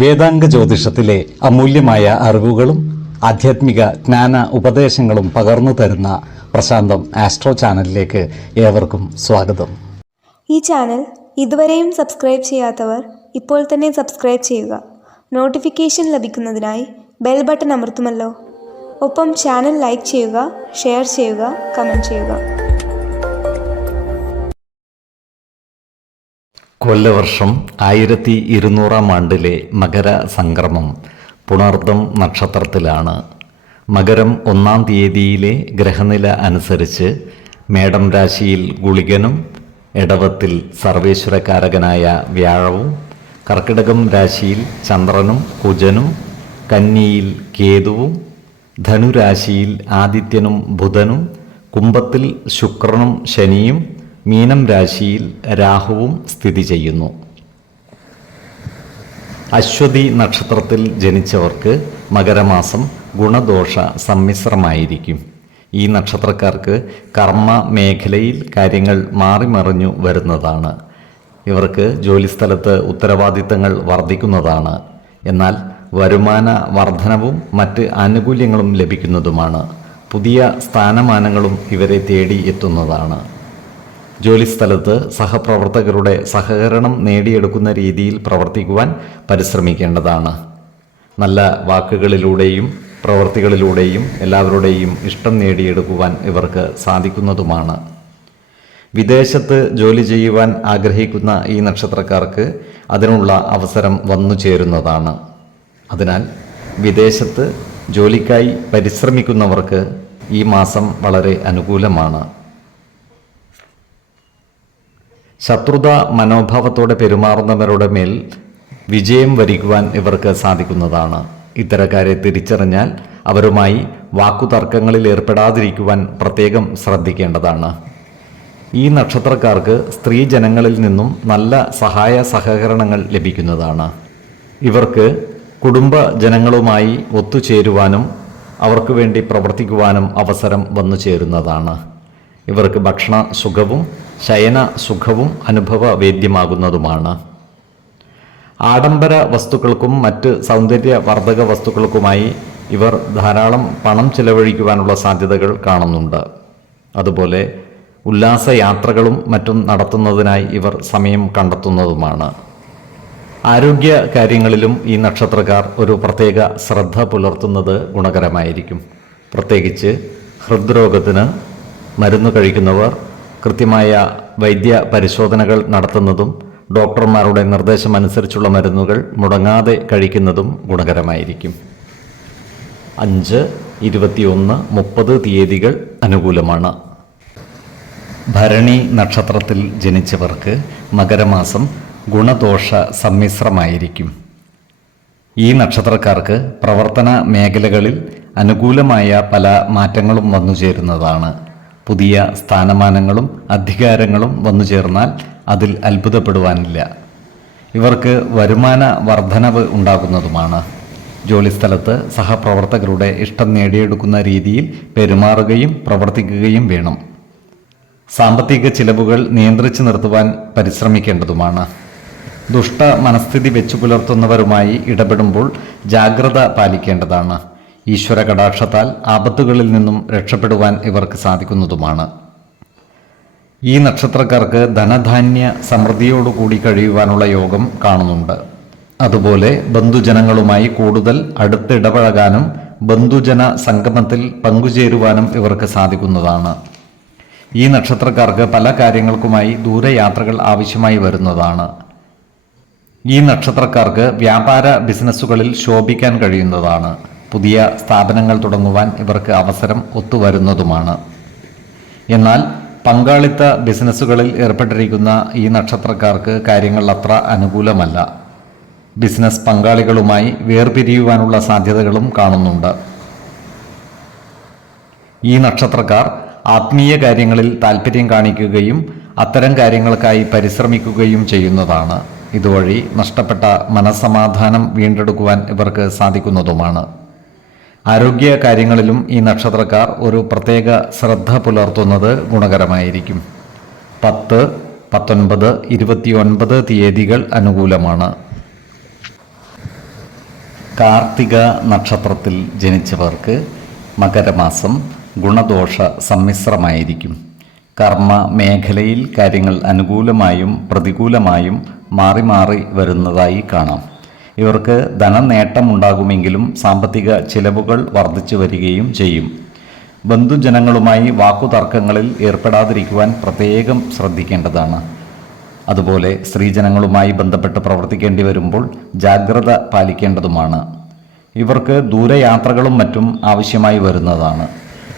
വേദാംഗ ജ്യോതിഷത്തിലെ അമൂല്യമായ അറിവുകളും ആധ്യാത്മിക ജ്ഞാന ഉപദേശങ്ങളും പകർന്നു തരുന്ന പ്രശാന്തം ആസ്ട്രോ ചാനലിലേക്ക് ഏവർക്കും സ്വാഗതം. ഈ ചാനൽ ഇതുവരെയും സബ്സ്ക്രൈബ് ചെയ്യാത്തവർ ഇപ്പോൾ തന്നെ സബ്സ്ക്രൈബ് ചെയ്യുക. നോട്ടിഫിക്കേഷൻ ലഭിക്കുന്നതിനായി ബെൽ ബട്ടൺ അമർത്തുമല്ലോ. ഒപ്പം ചാനൽ ലൈക്ക് ചെയ്യുക, ഷെയർ ചെയ്യുക, കമൻറ്റ് ചെയ്യുക. കൊല്ലവർഷം 1200 ആണ്ടിലെ മകര സംക്രമം പുണർദം നക്ഷത്രത്തിലാണ്. മകരം 1-ാം തീയതിയിലെ ഗ്രഹനില അനുസരിച്ച് മേടം രാശിയിൽ ഗുളികനും, ഇടവത്തിൽ സർവേശ്വരകാരകനായ വ്യാഴവും, കർക്കിടകം രാശിയിൽ ചന്ദ്രനും കുജനും, കന്നിയിൽ കേതുവും, ധനുരാശിയിൽ ആദിത്യനും ബുധനും, കുംഭത്തിൽ ശുക്രനും ശനിയും, മീനം രാശിയിൽ രാഹുവും സ്ഥിതി ചെയ്യുന്നു. അശ്വതി നക്ഷത്രത്തിൽ ജനിച്ചവർക്ക് മകരമാസം ഗുണദോഷ സമ്മിശ്രമായിരിക്കും. ഈ നക്ഷത്രക്കാർക്ക് കർമ്മ മേഖലയിൽ കാര്യങ്ങൾ മാറിമറിഞ്ഞു വരുന്നതാണ്. ഇവർക്ക് ജോലിസ്ഥലത്ത് ഉത്തരവാദിത്തങ്ങൾ വർദ്ധിക്കുന്നതാണ്. എന്നാൽ വരുമാന വർധനവും മറ്റ് ആനുകൂല്യങ്ങളും ലഭിക്കുന്നതുമാണ്. പുതിയ സ്ഥാനമാനങ്ങളും ഇവരെ തേടി എത്തുന്നതാണ്. ജോലിസ്ഥലത്ത് സഹപ്രവർത്തകരുടെ സഹകരണം നേടിയെടുക്കുന്ന രീതിയിൽ പ്രവർത്തിക്കുവാൻ പരിശ്രമിക്കേണ്ടതാണ്. നല്ല വാക്കുകളിലൂടെയും പ്രവൃത്തികളിലൂടെയും എല്ലാവരുടെയും ഇഷ്ടം നേടിയെടുക്കുവാൻ ഇവർക്ക് സാധിക്കുന്നതുമാണ്. വിദേശത്ത് ജോലി ചെയ്യുവാൻ ആഗ്രഹിക്കുന്ന ഈ നക്ഷത്രക്കാർക്ക് അതിനുള്ള അവസരം വന്നു ചേരുന്നതാണ്. അതിനാൽ വിദേശത്ത് ജോലിക്കായി പരിശ്രമിക്കുന്നവർക്ക് ഈ മാസം വളരെ അനുകൂലമാണ്. ശത്രുത മനോഭാവത്തോടെ പെരുമാറുന്നവരുടെ മേൽ വിജയം വരിക്കുവാൻ ഇവർക്ക് സാധിക്കുന്നതാണ്. ഇത്തരക്കാരെ തിരിച്ചറിഞ്ഞാൽ അവരുമായി വാക്കുതർക്കങ്ങളിൽ ഏർപ്പെടാതിരിക്കുവാൻ പ്രത്യേകം ശ്രദ്ധിക്കേണ്ടതാണ്. ഈ നക്ഷത്രക്കാർക്ക് സ്ത്രീജനങ്ങളിൽ നിന്നും നല്ല സഹായ സഹകരണങ്ങൾ ലഭിക്കുന്നതാണ്. ഇവർക്ക് കുടുംബ ജനങ്ങളുമായി ഒത്തുചേരുവാനും അവർക്ക് വേണ്ടി പ്രവർത്തിക്കുവാനും അവസരം വന്നു ചേരുന്നതാണ്. ഇവർക്ക് ഭക്ഷണ സുഖവും ശയന സുഖവും അനുഭവവേദ്യമാകുന്നതുമാണ്. ആഡംബര വസ്തുക്കൾക്കും മറ്റ് സൗന്ദര്യവർദ്ധക വസ്തുക്കൾക്കുമായി ഇവർ ധാരാളം പണം ചെലവഴിക്കുവാനുള്ള സാധ്യതകൾ കാണുന്നുണ്ട്. അതുപോലെ ഉല്ലാസയാത്രകളും മറ്റും നടത്തുന്നതിനായി ഇവർ സമയം കണ്ടെത്തുന്നതുമാണ്. ആരോഗ്യ കാര്യങ്ങളിലും ഈ നക്ഷത്രക്കാർ ഒരു പ്രത്യേക ശ്രദ്ധ പുലർത്തുന്നത് ഗുണകരമായിരിക്കും. പ്രത്യേകിച്ച് ഹൃദ്രോഗത്തിന് മരുന്ന് കഴിക്കുന്നവർ കൃത്യമായ വൈദ്യ പരിശോധനകൾ നടത്തുന്നതും ഡോക്ടർമാരുടെ നിർദ്ദേശമനുസരിച്ചുള്ള മരുന്നുകൾ മുടങ്ങാതെ കഴിക്കുന്നതും ഗുണകരമായിരിക്കും. 5, 21, 30 തീയതികൾ അനുകൂലമാണ്. ഭരണി നക്ഷത്രത്തിൽ ജനിച്ചവർക്ക് മകരമാസം ഗുണദോഷ സമ്മിശ്രമായിരിക്കും. ഈ നക്ഷത്രക്കാർക്ക് പ്രവർത്തന മേഖലകളിൽ അനുകൂലമായ പല മാറ്റങ്ങളും വന്നു ചേരുന്നതാണ്. പുതിയ സ്ഥാനമാനങ്ങളും അധികാരങ്ങളും വന്നു ചേർന്നാൽ അതിൽ അത്ഭുതപ്പെടുവാനില്ല. ഇവർക്ക് വരുമാന വർധനവ് ഉണ്ടാകുന്നതുമാണ്. ജോലിസ്ഥലത്ത് സഹപ്രവർത്തകരുടെ ഇഷ്ടം നേടിയെടുക്കുന്ന രീതിയിൽ പെരുമാറുകയും പ്രവർത്തിക്കുകയും വേണം. സാമ്പത്തിക ചിലവുകൾ നിയന്ത്രിച്ചു നിർത്തുവാൻ പരിശ്രമിക്കേണ്ടതുമാണ്. ദുഷ്ട മനസ്ഥിതി വെച്ചു പുലർത്തുന്നവരുമായി ഇടപെടുമ്പോൾ ജാഗ്രത പാലിക്കേണ്ടതാണ്. ഈശ്വര കടാക്ഷത്താൽ ആപത്തുകളിൽ നിന്നും രക്ഷപ്പെടുവാൻ ഇവർക്ക് സാധിക്കുന്നതുമാണ്. ഈ നക്ഷത്രക്കാർക്ക് ധനധാന്യ സമൃദ്ധിയോടുകൂടി കഴിയുവാനുള്ള യോഗം കാണുന്നുണ്ട്. അതുപോലെ ബന്ധുജനങ്ങളുമായി കൂടുതൽ അടുത്തിടപഴകാനും ബന്ധുജന സംഗമത്തിൽ പങ്കുചേരുവാനും ഇവർക്ക് സാധിക്കുന്നതാണ്. ഈ നക്ഷത്രക്കാർക്ക് പല കാര്യങ്ങൾക്കുമായി ദൂരയാത്രകൾ ആവശ്യമായി വരുന്നതാണ്. ഈ നക്ഷത്രക്കാർക്ക് വ്യാപാര ബിസിനസ്സുകളിൽ ശോഭിക്കാൻ കഴിയുന്നതാണ്. പുതിയ സ്ഥാപനങ്ങൾ തുടങ്ങുവാൻ ഇവർക്ക് അവസരം ഒത്തുവരുന്നതുമാണ്. എന്നാൽ പങ്കാളിത്ത ബിസിനസ്സുകളിൽ ഏർപ്പെട്ടിരിക്കുന്ന ഈ നക്ഷത്രക്കാർക്ക് കാര്യങ്ങൾ അത്ര അനുകൂലമല്ല. ബിസിനസ് പങ്കാളികളുമായി വേർപിരിയുവാനുള്ള സാധ്യതകളും കാണുന്നുണ്ട്. ഈ നക്ഷത്രക്കാർ ആത്മീയ കാര്യങ്ങളിൽ താല്പര്യം കാണിക്കുകയും അത്തരം കാര്യങ്ങൾക്കായി പരിശ്രമിക്കുകയും ചെയ്യുന്നതാണ്. ഇതുവഴി നഷ്ടപ്പെട്ട മനസ്സമാധാനം വീണ്ടെടുക്കുവാൻ ഇവർക്ക് സാധിക്കുന്നതുമാണ്. ആരോഗ്യ കാര്യങ്ങളിലും ഈ നക്ഷത്രക്കാർ ഒരു പ്രത്യേക ശ്രദ്ധ പുലർത്തുന്നത് ഗുണകരമായിരിക്കും. 10, 19, 29 തീയതികൾ അനുകൂലമാണ്. കാർത്തിക നക്ഷത്രത്തിൽ ജനിച്ചവർക്ക് മകരമാസം ഗുണദോഷ സമ്മിശ്രമായിരിക്കും. കർമ്മ മേഖലയിൽ കാര്യങ്ങൾ അനുകൂലമായും പ്രതികൂലമായും മാറി മാറി വരുന്നതായി കാണാം. ഇവർക്ക് ധനനേട്ടമുണ്ടാകുമെങ്കിലും സാമ്പത്തിക ചിലവുകൾ വർദ്ധിച്ചു വരികയും ചെയ്യും. ബന്ധുജനങ്ങളുമായി വാക്കുതർക്കങ്ങളിൽ ഏർപ്പെടാതിരിക്കുവാൻ പ്രത്യേകം ശ്രദ്ധിക്കേണ്ടതാണ്. അതുപോലെ സ്ത്രീജനങ്ങളുമായി ബന്ധപ്പെട്ട് പ്രവർത്തിക്കേണ്ടി വരുമ്പോൾ ജാഗ്രത പാലിക്കേണ്ടതുമാണ്. ഇവർക്ക് ദൂരയാത്രകളും മറ്റും ആവശ്യമായി വരുന്നതാണ്.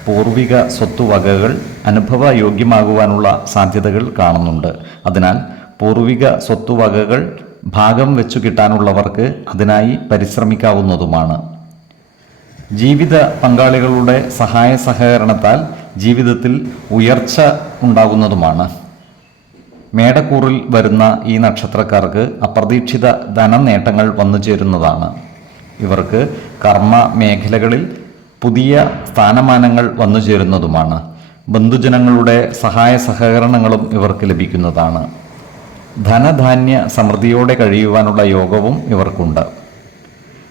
പൂർവിക സ്വത്തുവകകൾ അനുഭവയോഗ്യമാകുവാനുള്ള സാധ്യതകൾ കാണുന്നുണ്ട്. അതിനാൽ പൂർവിക സ്വത്തുവകകൾ ഭാഗം വെച്ചു കിട്ടാനുള്ളവർക്ക് അതിനായി പരിശ്രമിക്കാവുന്നതുമാണ്. ജീവിത പങ്കാളികളുടെ സഹായ സഹകരണത്താൽ ജീവിതത്തിൽ ഉയർച്ച ഉണ്ടാകുന്നതുമാണ്. മേടക്കൂറിൽ വരുന്ന ഈ നക്ഷത്രക്കാർക്ക് അപ്രതീക്ഷിത ധനനേട്ടങ്ങൾ വന്നു ചേരുന്നതാണ്. ഇവർക്ക് കർമ്മ മേഖലകളിൽ പുതിയ സ്ഥാനമാനങ്ങൾ വന്നു ചേരുന്നതുമാണ്. ബന്ധുജനങ്ങളുടെ സഹായ സഹകരണങ്ങളും ഇവർക്ക് ലഭിക്കുന്നതാണ്. ധനധാന്യ സമൃദ്ധിയോടെ കഴിയുവാനുള്ള യോഗവും ഇവർക്കുണ്ട്.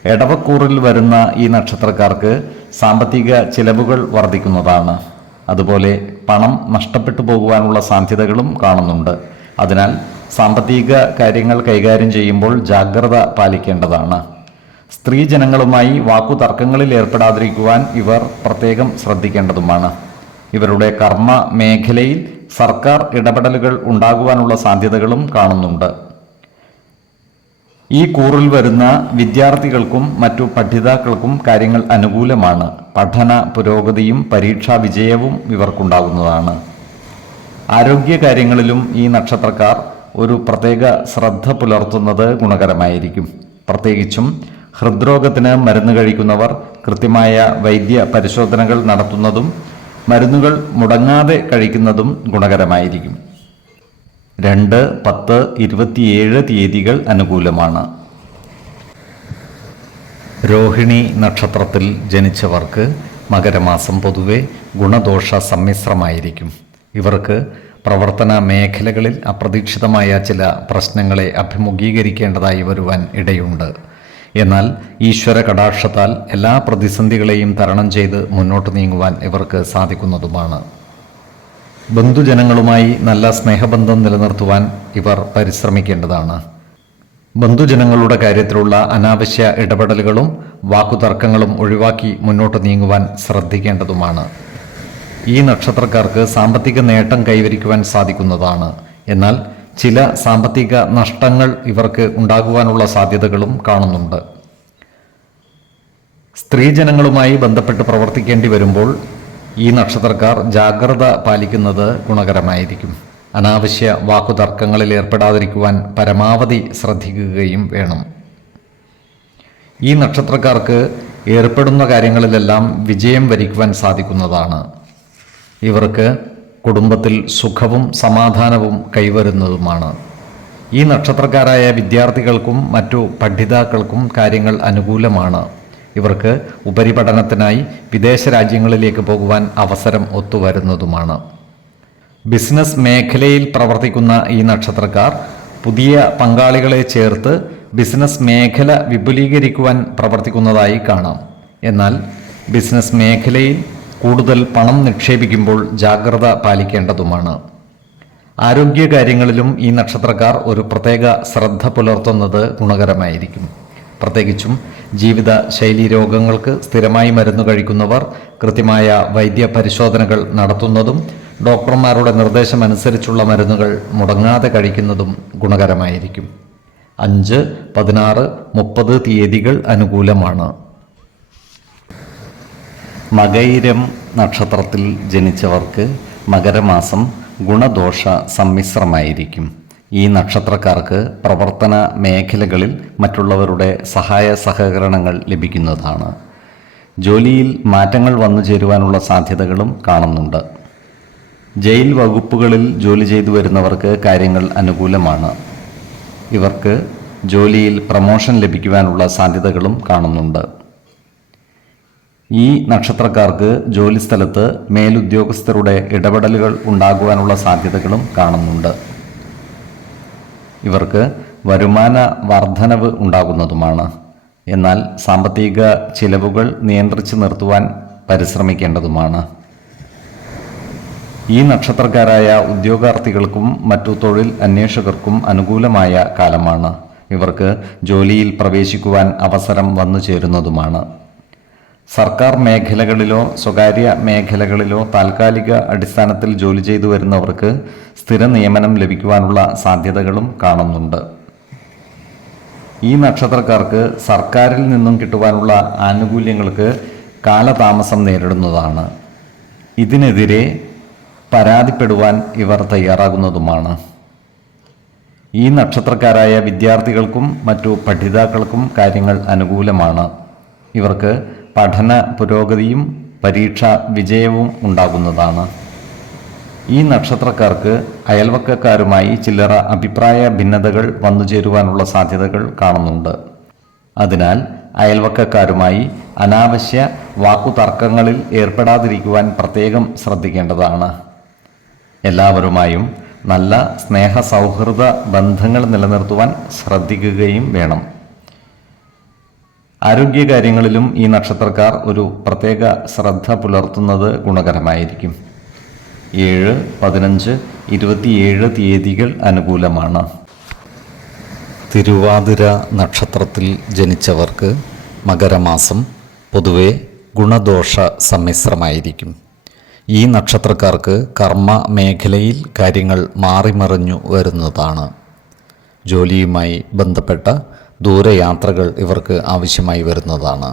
എടവക്കൂറിൽ വരുന്ന ഈ നക്ഷത്രക്കാർക്ക് സാമ്പത്തിക ചിലവുകൾ വർദ്ധിക്കുന്നതാണ്. അതുപോലെ പണം നഷ്ടപ്പെട്ടു പോകുവാനുള്ള സാധ്യതകളും കാണുന്നുണ്ട്. അതിനാൽ സാമ്പത്തിക കാര്യങ്ങൾ കൈകാര്യം ചെയ്യുമ്പോൾ ജാഗ്രത പാലിക്കേണ്ടതാണ്. സ്ത്രീജനങ്ങളുമായി വാക്കുതർക്കങ്ങളിൽ ഏർപ്പെടാതിരിക്കുവാൻ ഇവർ പ്രത്യേകം ശ്രദ്ധിക്കേണ്ടതുമാണ്. ഇവരുടെ കർമ്മ മേഖലയിൽ സർക്കാർ ഇടപെടലുകൾ ഉണ്ടാകുവാനുള്ള സാധ്യതകളും കാണുന്നുണ്ട്. ഈ കൂറിൽ വരുന്ന വിദ്യാർത്ഥികൾക്കും മറ്റു പഠിതാക്കൾക്കും കാര്യങ്ങൾ അനുകൂലമാണ്. പഠന പുരോഗതിയും പരീക്ഷാ വിജയവും ഇവർക്കുണ്ടാകുന്നതാണ്. ആരോഗ്യകാര്യങ്ങളിലും ഈ നക്ഷത്രക്കാർ ഒരു പ്രത്യേക ശ്രദ്ധ പുലർത്തുന്നത് ഗുണകരമായിരിക്കും. പ്രത്യേകിച്ചും ഹൃദ്രോഗത്തിന് മരുന്ന് കഴിക്കുന്നവർ കൃത്യമായ വൈദ്യ പരിശോധനകൾ നടത്തുന്നതും മരുന്നുകൾ മുടങ്ങാതെ കഴിക്കുന്നതും ഗുണകരമായിരിക്കും. 2, 10, 27 തീയതികൾ അനുകൂലമാണ്. രോഹിണി നക്ഷത്രത്തിൽ ജനിച്ചവർക്ക് മകരമാസം പൊതുവെ ഗുണദോഷ സമ്മിശ്രമായിരിക്കും. ഇവർക്ക് പ്രവർത്തന മേഖലകളിൽ അപ്രതീക്ഷിതമായ ചില പ്രശ്നങ്ങളെ അഭിമുഖീകരിക്കേണ്ടതായി വരുവാൻ ഇടയുണ്ട്. എന്നാൽ ഈശ്വര കടാക്ഷത്താൽ എല്ലാ പ്രതിസന്ധികളെയും തരണം ചെയ്ത് മുന്നോട്ട് നീങ്ങുവാൻ ഇവർക്ക് സാധിക്കുന്നതുമാണ്. ബന്ധുജനങ്ങളുമായി നല്ല സ്നേഹബന്ധം നിലനിർത്തുവാൻ ഇവർ പരിശ്രമിക്കേണ്ടതാണ്. ബന്ധുജനങ്ങളുടെ കാര്യത്തിലുള്ള അനാവശ്യ ഇടപെടലുകളും വാക്കുതർക്കങ്ങളും ഒഴിവാക്കി മുന്നോട്ട് നീങ്ങുവാൻ ശ്രദ്ധിക്കേണ്ടതുമാണ്. ഈ നക്ഷത്രക്കാർക്ക് സാമ്പത്തിക നേട്ടം കൈവരിക്കുവാൻ സാധിക്കുന്നതാണ്. എന്നാൽ ചില സാമ്പത്തിക നഷ്ടങ്ങൾ ഇവർക്ക് ഉണ്ടാകുവാനുള്ള സാധ്യതകളും കാണുന്നുണ്ട്. സ്ത്രീജനങ്ങളുമായി ബന്ധപ്പെട്ട് പ്രവർത്തിക്കേണ്ടി വരുമ്പോൾ ഈ നക്ഷത്രക്കാർ ജാഗ്രത പാലിക്കുന്നത് ഗുണകരമായിരിക്കും. അനാവശ്യ വാക്കുതർക്കങ്ങളിൽ ഏർപ്പെടാതിരിക്കുവാൻ പരമാവധി ശ്രദ്ധിക്കുകയും വേണം. ഈ നക്ഷത്രക്കാർക്ക് ഏർപ്പെടുന്ന കാര്യങ്ങളിലെല്ലാം വിജയം വരിക്കുവാൻ സാധിക്കുന്നതാണ്. ഇവർക്ക് കുടുംബത്തിൽ സുഖവും സമാധാനവും കൈവരുന്നതുമാണ്. ഈ നക്ഷത്രക്കാരായ വിദ്യാർത്ഥികൾക്കും മറ്റു പഠിതാക്കൾക്കും കാര്യങ്ങൾ അനുകൂലമാണ്. ഇവർക്ക് ഉപരിപഠനത്തിനായി വിദേശ രാജ്യങ്ങളിലേക്ക് പോകുവാൻ അവസരം ഒത്തുവരുന്നതുമാണ്. ബിസിനസ് മേഖലയിൽ പ്രവർത്തിക്കുന്ന ഈ നക്ഷത്രക്കാർ പുതിയ പങ്കാളികളെ ചേർത്ത് ബിസിനസ് മേഖല വിപുലീകരിക്കുവാൻ പ്രവർത്തിക്കുന്നതായി കാണാം. എന്നാൽ ബിസിനസ് മേഖലയിൽ കൂടുതൽ പണം നിക്ഷേപിക്കുമ്പോൾ ജാഗ്രത പാലിക്കേണ്ടതുമാണ്. ആരോഗ്യകാര്യങ്ങളിലും ഈ നക്ഷത്രക്കാർ ഒരു പ്രത്യേക ശ്രദ്ധ പുലർത്തുന്നത് ഗുണകരമായിരിക്കും. പ്രത്യേകിച്ചും ജീവിത ശൈലി രോഗങ്ങൾക്ക് സ്ഥിരമായി മരുന്ന് കഴിക്കുന്നവർ കൃത്യമായ വൈദ്യ പരിശോധനകൾ നടത്തുന്നതും ഡോക്ടർമാരുടെ നിർദ്ദേശമനുസരിച്ചുള്ള മരുന്നുകൾ മുടങ്ങാതെ കഴിക്കുന്നതും ഗുണകരമായിരിക്കും. 5, 16, 30 തീയതികൾ അനുകൂലമാണ്. മകയിരം നക്ഷത്രത്തിൽ ജനിച്ചവർക്ക് മകരമാസം ഗുണദോഷ സമ്മിശ്രമായിരിക്കും. ഈ നക്ഷത്രക്കാർക്ക് പ്രവർത്തന മേഖലകളിൽ മറ്റുള്ളവരുടെ സഹായ സഹകരണങ്ങൾ ലഭിക്കുന്നതാണ്. ജോലിയിൽ മാറ്റങ്ങൾ വന്നു ചേരുവാനുള്ള സാധ്യതകളും കാണുന്നുണ്ട്. ജയിൽ വകുപ്പുകളിൽ ജോലി ചെയ്തു വരുന്നവർക്ക് കാര്യങ്ങൾ അനുകൂലമാണ്. ഇവർക്ക് ജോലിയിൽ പ്രമോഷൻ ലഭിക്കുവാനുള്ള സാധ്യതകളും കാണുന്നുണ്ട്. ഈ നക്ഷത്രക്കാർക്ക് ജോലിസ്ഥലത്ത് മേലുദ്യോഗസ്ഥരുടെ ഇടപെടലുകൾ ഉണ്ടാകുവാനുള്ള സാധ്യതകളും കാണുന്നുണ്ട്. ഇവർക്ക് വരുമാന വർധനവ് ഉണ്ടാകുന്നതുമാണ്. എന്നാൽ സാമ്പത്തിക ചിലവുകൾ നിയന്ത്രിച്ചു നിർത്തുവാൻ പരിശ്രമിക്കേണ്ടതുമാണ്. ഈ നക്ഷത്രക്കാരായ ഉദ്യോഗാർത്ഥികൾക്കും മറ്റു തൊഴിൽ അന്വേഷകർക്കും അനുകൂലമായ കാലമാണ്. ഇവർക്ക് ജോലിയിൽ പ്രവേശിക്കുവാൻ അവസരം വന്നു ചേരുന്നതുമാണ്. സർക്കാർ മേഖലകളിലോ സ്വകാര്യ മേഖലകളിലോ താൽക്കാലിക അടിസ്ഥാനത്തിൽ ജോലി ചെയ്തു വരുന്നവർക്ക് സ്ഥിര നിയമനം ലഭിക്കുവാനുള്ള സാധ്യതകളും കാണുന്നുണ്ട്. ഈ നക്ഷത്രക്കാർക്ക് സർക്കാരിൽ നിന്നും കിട്ടുവാനുള്ള ആനുകൂല്യങ്ങൾക്ക് കാലതാമസം നേരിടുന്നതാണ്. ഇതിനെതിരെ പരാതിപ്പെടുവാൻ ഇവർ തയ്യാറാകുന്നതുമാണ്. ഈ നക്ഷത്രക്കാരായ വിദ്യാർത്ഥികൾക്കും മറ്റു പഠിതാക്കൾക്കും കാര്യങ്ങൾ അനുകൂലമാണ്. ഇവർക്ക് പഠന പുരോഗതിയും പരീക്ഷാ വിജയവും ഉണ്ടാകുന്നതാണ്. ഈ നക്ഷത്രക്കാർക്ക് അയൽവക്കക്കാരുമായി ചില്ലറ അഭിപ്രായ ഭിന്നതകൾ വന്നുചേരുവാനുള്ള സാധ്യതകൾ കാണുന്നുണ്ട്. അതിനാൽ അയൽവക്കക്കാരുമായി അനാവശ്യ വാക്കുതർക്കങ്ങളിൽ ഏർപ്പെടാതിരിക്കുവാൻ പ്രത്യേകം ശ്രദ്ധിക്കേണ്ടതാണ്. എല്ലാവരുമായും നല്ല സ്നേഹ സൗഹൃദ ബന്ധങ്ങൾ നിലനിർത്തുവാൻ ശ്രദ്ധിക്കുകയും വേണം. ആരോഗ്യകാര്യങ്ങളിലും ഈ നക്ഷത്രക്കാർ ഒരു പ്രത്യേക ശ്രദ്ധ പുലർത്തുന്നത് ഗുണകരമായിരിക്കും. 7, 15, 27 തീയതികൾ അനുകൂലമാണ്. തിരുവാതിര നക്ഷത്രത്തിൽ ജനിച്ചവർക്ക് മകരമാസം പൊതുവെ ഗുണദോഷ സമ്മിശ്രമായിരിക്കും. ഈ നക്ഷത്രക്കാർക്ക് കർമ്മ മേഖലയിൽ കാര്യങ്ങൾ മാറിമറിഞ്ഞു വരുന്നതാണ്. ജോലിയുമായി ബന്ധപ്പെട്ട ദൂരയാത്രകൾ ഇവർക്ക് ആവശ്യമായി വരുന്നതാണ്.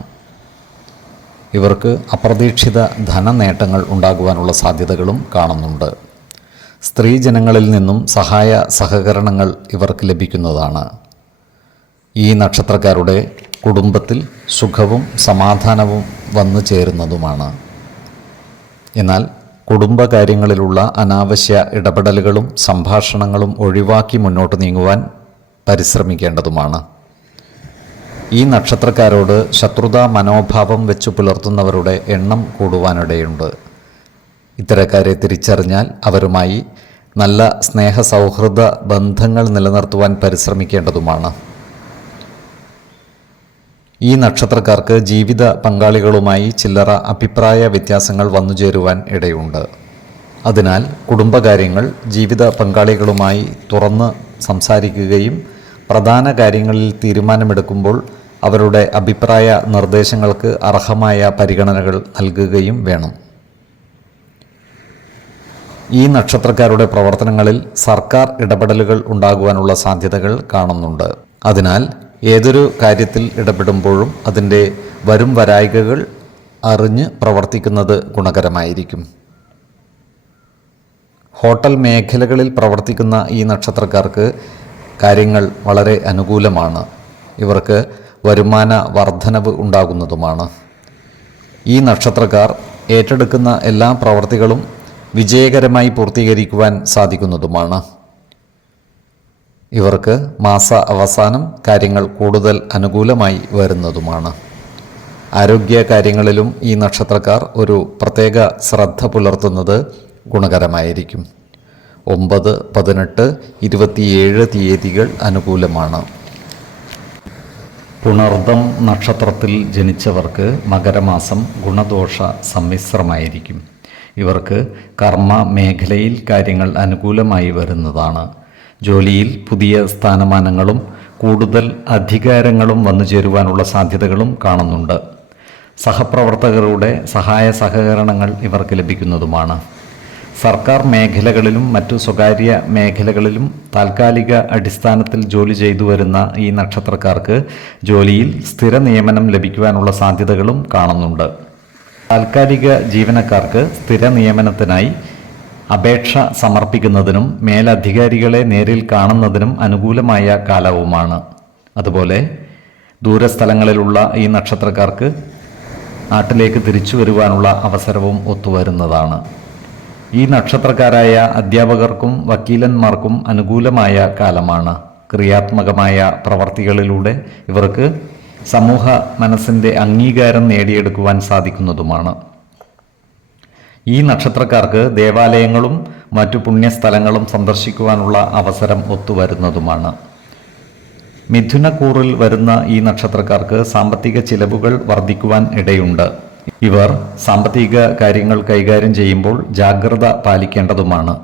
ഇവർക്ക് അപ്രതീക്ഷിത ധനനേട്ടങ്ങൾ ഉണ്ടാകുവാനുള്ള സാധ്യതകളും കാണുന്നുണ്ട്. സ്ത്രീജനങ്ങളിൽ നിന്നും സഹായ സഹകരണങ്ങൾ ഇവർക്ക് ലഭിക്കുന്നതാണ്. ഈ നക്ഷത്രക്കാരുടെ കുടുംബത്തിൽ സുഖവും സമാധാനവും വന്നു ചേരുന്നതുമാണ്. എന്നാൽ കുടുംബകാര്യങ്ങളിലുള്ള അനാവശ്യ ഇടപെടലുകളും സംഭാഷണങ്ങളും ഒഴിവാക്കി മുന്നോട്ട് നീങ്ങുവാൻ പരിശ്രമിക്കേണ്ടതുമാണ്. ഈ നക്ഷത്രക്കാരോട് ശത്രുതാ മനോഭാവം വെച്ച് പുലർത്തുന്നവരുടെ എണ്ണം കൂടുവാനിടയുണ്ട്. ഇത്തരക്കാരെ തിരിച്ചറിഞ്ഞാൽ അവരുമായി നല്ല സ്നേഹ സൗഹൃദ ബന്ധങ്ങൾ നിലനിർത്തുവാൻ പരിശ്രമിക്കേണ്ടതുമാണ്. ഈ നക്ഷത്രക്കാർക്ക് ജീവിത പങ്കാളികളുമായി ചില്ലറ അഭിപ്രായ വ്യത്യാസങ്ങൾ വന്നുചേരുവാൻ ഇടയുണ്ട്. അതിനാൽ കുടുംബകാര്യങ്ങൾ ജീവിത പങ്കാളികളുമായി തുറന്ന് സംസാരിക്കുകയും പ്രധാന കാര്യങ്ങളിൽ തീരുമാനമെടുക്കുമ്പോൾ അവരുടെ അഭിപ്രായ നിർദ്ദേശങ്ങൾക്ക് അർഹമായ പരിഗണനകൾ നൽകുകയും വേണം. ഈ നക്ഷത്രക്കാരുടെ പ്രവർത്തനങ്ങളിൽ സർക്കാർ ഇടപെടലുകൾ ഉണ്ടാകുവാനുള്ള സാധ്യതകൾ കാണുന്നുണ്ട്. അതിനാൽ ഏതൊരു കാര്യത്തിൽ ഇടപെടുമ്പോഴും അതിൻ്റെ വരും വരായ്കകൾ അറിഞ്ഞ് പ്രവർത്തിക്കുന്നത് ഗുണകരമായിരിക്കും. ഹോട്ടൽ മേഖലകളിൽ പ്രവർത്തിക്കുന്ന ഈ നക്ഷത്രക്കാർക്ക് കാര്യങ്ങൾ വളരെ അനുകൂലമാണ്. ഇവർക്ക് വരുമാന വർധനവ് ഉണ്ടാകുന്നതുമാണ്. ഈ നക്ഷത്രക്കാർ ഏറ്റെടുക്കുന്ന എല്ലാ പ്രവർത്തികളും വിജയകരമായി പൂർത്തീകരിക്കുവാൻ സാധിക്കുന്നതുമാണ്. ഇവർക്ക് മാസ അവസാനം കാര്യങ്ങൾ കൂടുതൽ അനുകൂലമായി വരുന്നതുമാണ്. ആരോഗ്യ കാര്യങ്ങളിലും ഈ നക്ഷത്രക്കാർ ഒരു പ്രത്യേക ശ്രദ്ധ പുലർത്തുന്നത് ഗുണകരമായിരിക്കും. 9, 18, 27 തീയതികൾ അനുകൂലമാണ്. പുണർദം നക്ഷത്രത്തിൽ ജനിച്ചവർക്ക് മകരമാസം ഗുണദോഷ സമ്മിശ്രമായിരിക്കും. ഇവർക്ക് കർമ്മ മേഖലയിൽ കാര്യങ്ങൾ അനുകൂലമായി വരുന്നതാണ്. ജോലിയിൽ പുതിയ സ്ഥാനമാനങ്ങളും കൂടുതൽ അധികാരങ്ങളും വന്നു ചേരുവാനുള്ള സാധ്യതകളും കാണുന്നുണ്ട്. സഹപ്രവർത്തകരുടെ സഹായ സഹകരണങ്ങൾ ഇവർക്ക് ലഭിക്കുന്നതുമാണ്. സർക്കാർ മേഖലകളിലും മറ്റു സ്വകാര്യ മേഖലകളിലും താൽക്കാലിക അടിസ്ഥാനത്തിൽ ജോലി ചെയ്തു വരുന്ന ഈ നക്ഷത്രക്കാർക്ക് ജോലിയിൽ സ്ഥിര നിയമനം ലഭിക്കുവാനുള്ള സാധ്യതകളും കാണുന്നുണ്ട്. താൽക്കാലിക ജീവനക്കാർക്ക് സ്ഥിര നിയമനത്തിനായി അപേക്ഷ സമർപ്പിക്കുന്നതിനും മേലധികാരികളെ നേരിൽ കാണുന്നതിനും അനുകൂലമായ കാലവുമാണ്. അതുപോലെ ദൂരസ്ഥലങ്ങളിലുള്ള ഈ നക്ഷത്രക്കാർക്ക് നാട്ടിലേക്ക് തിരിച്ചു വരുവാനുള്ള അവസരവും ഒത്തുവരുന്നതാണ്. ഈ നക്ഷത്രക്കാരായ അധ്യാപകർക്കും വക്കീലന്മാർക്കും അനുകൂലമായ കാലമാണ്. ക്രിയാത്മകമായ പ്രവർത്തികളിലൂടെ ഇവർക്ക് സമൂഹ മനസ്സിൻ്റെ അംഗീകാരം നേടിയെടുക്കുവാൻ സാധിക്കുന്നതുമാണ്. ഈ നക്ഷത്രക്കാർക്ക് ദേവാലയങ്ങളും മറ്റു പുണ്യസ്ഥലങ്ങളും സന്ദർശിക്കുവാനുള്ള അവസരം ഒത്തുവരുന്നതുമാണ്. മിഥുനക്കൂറിൽ വരുന്ന ഈ നക്ഷത്രക്കാർക്ക് സാമ്പത്തിക ചിലവുകൾ വർദ്ധിക്കുവാൻ ഇടയുണ്ട്. ഇവർ സാമ്പത്തിക കാര്യങ്ങൾ കൈകാര്യം ചെയ്യുമ്പോൾ ജാഗ്രത പാലിക്കേണ്ടതുമാണ്.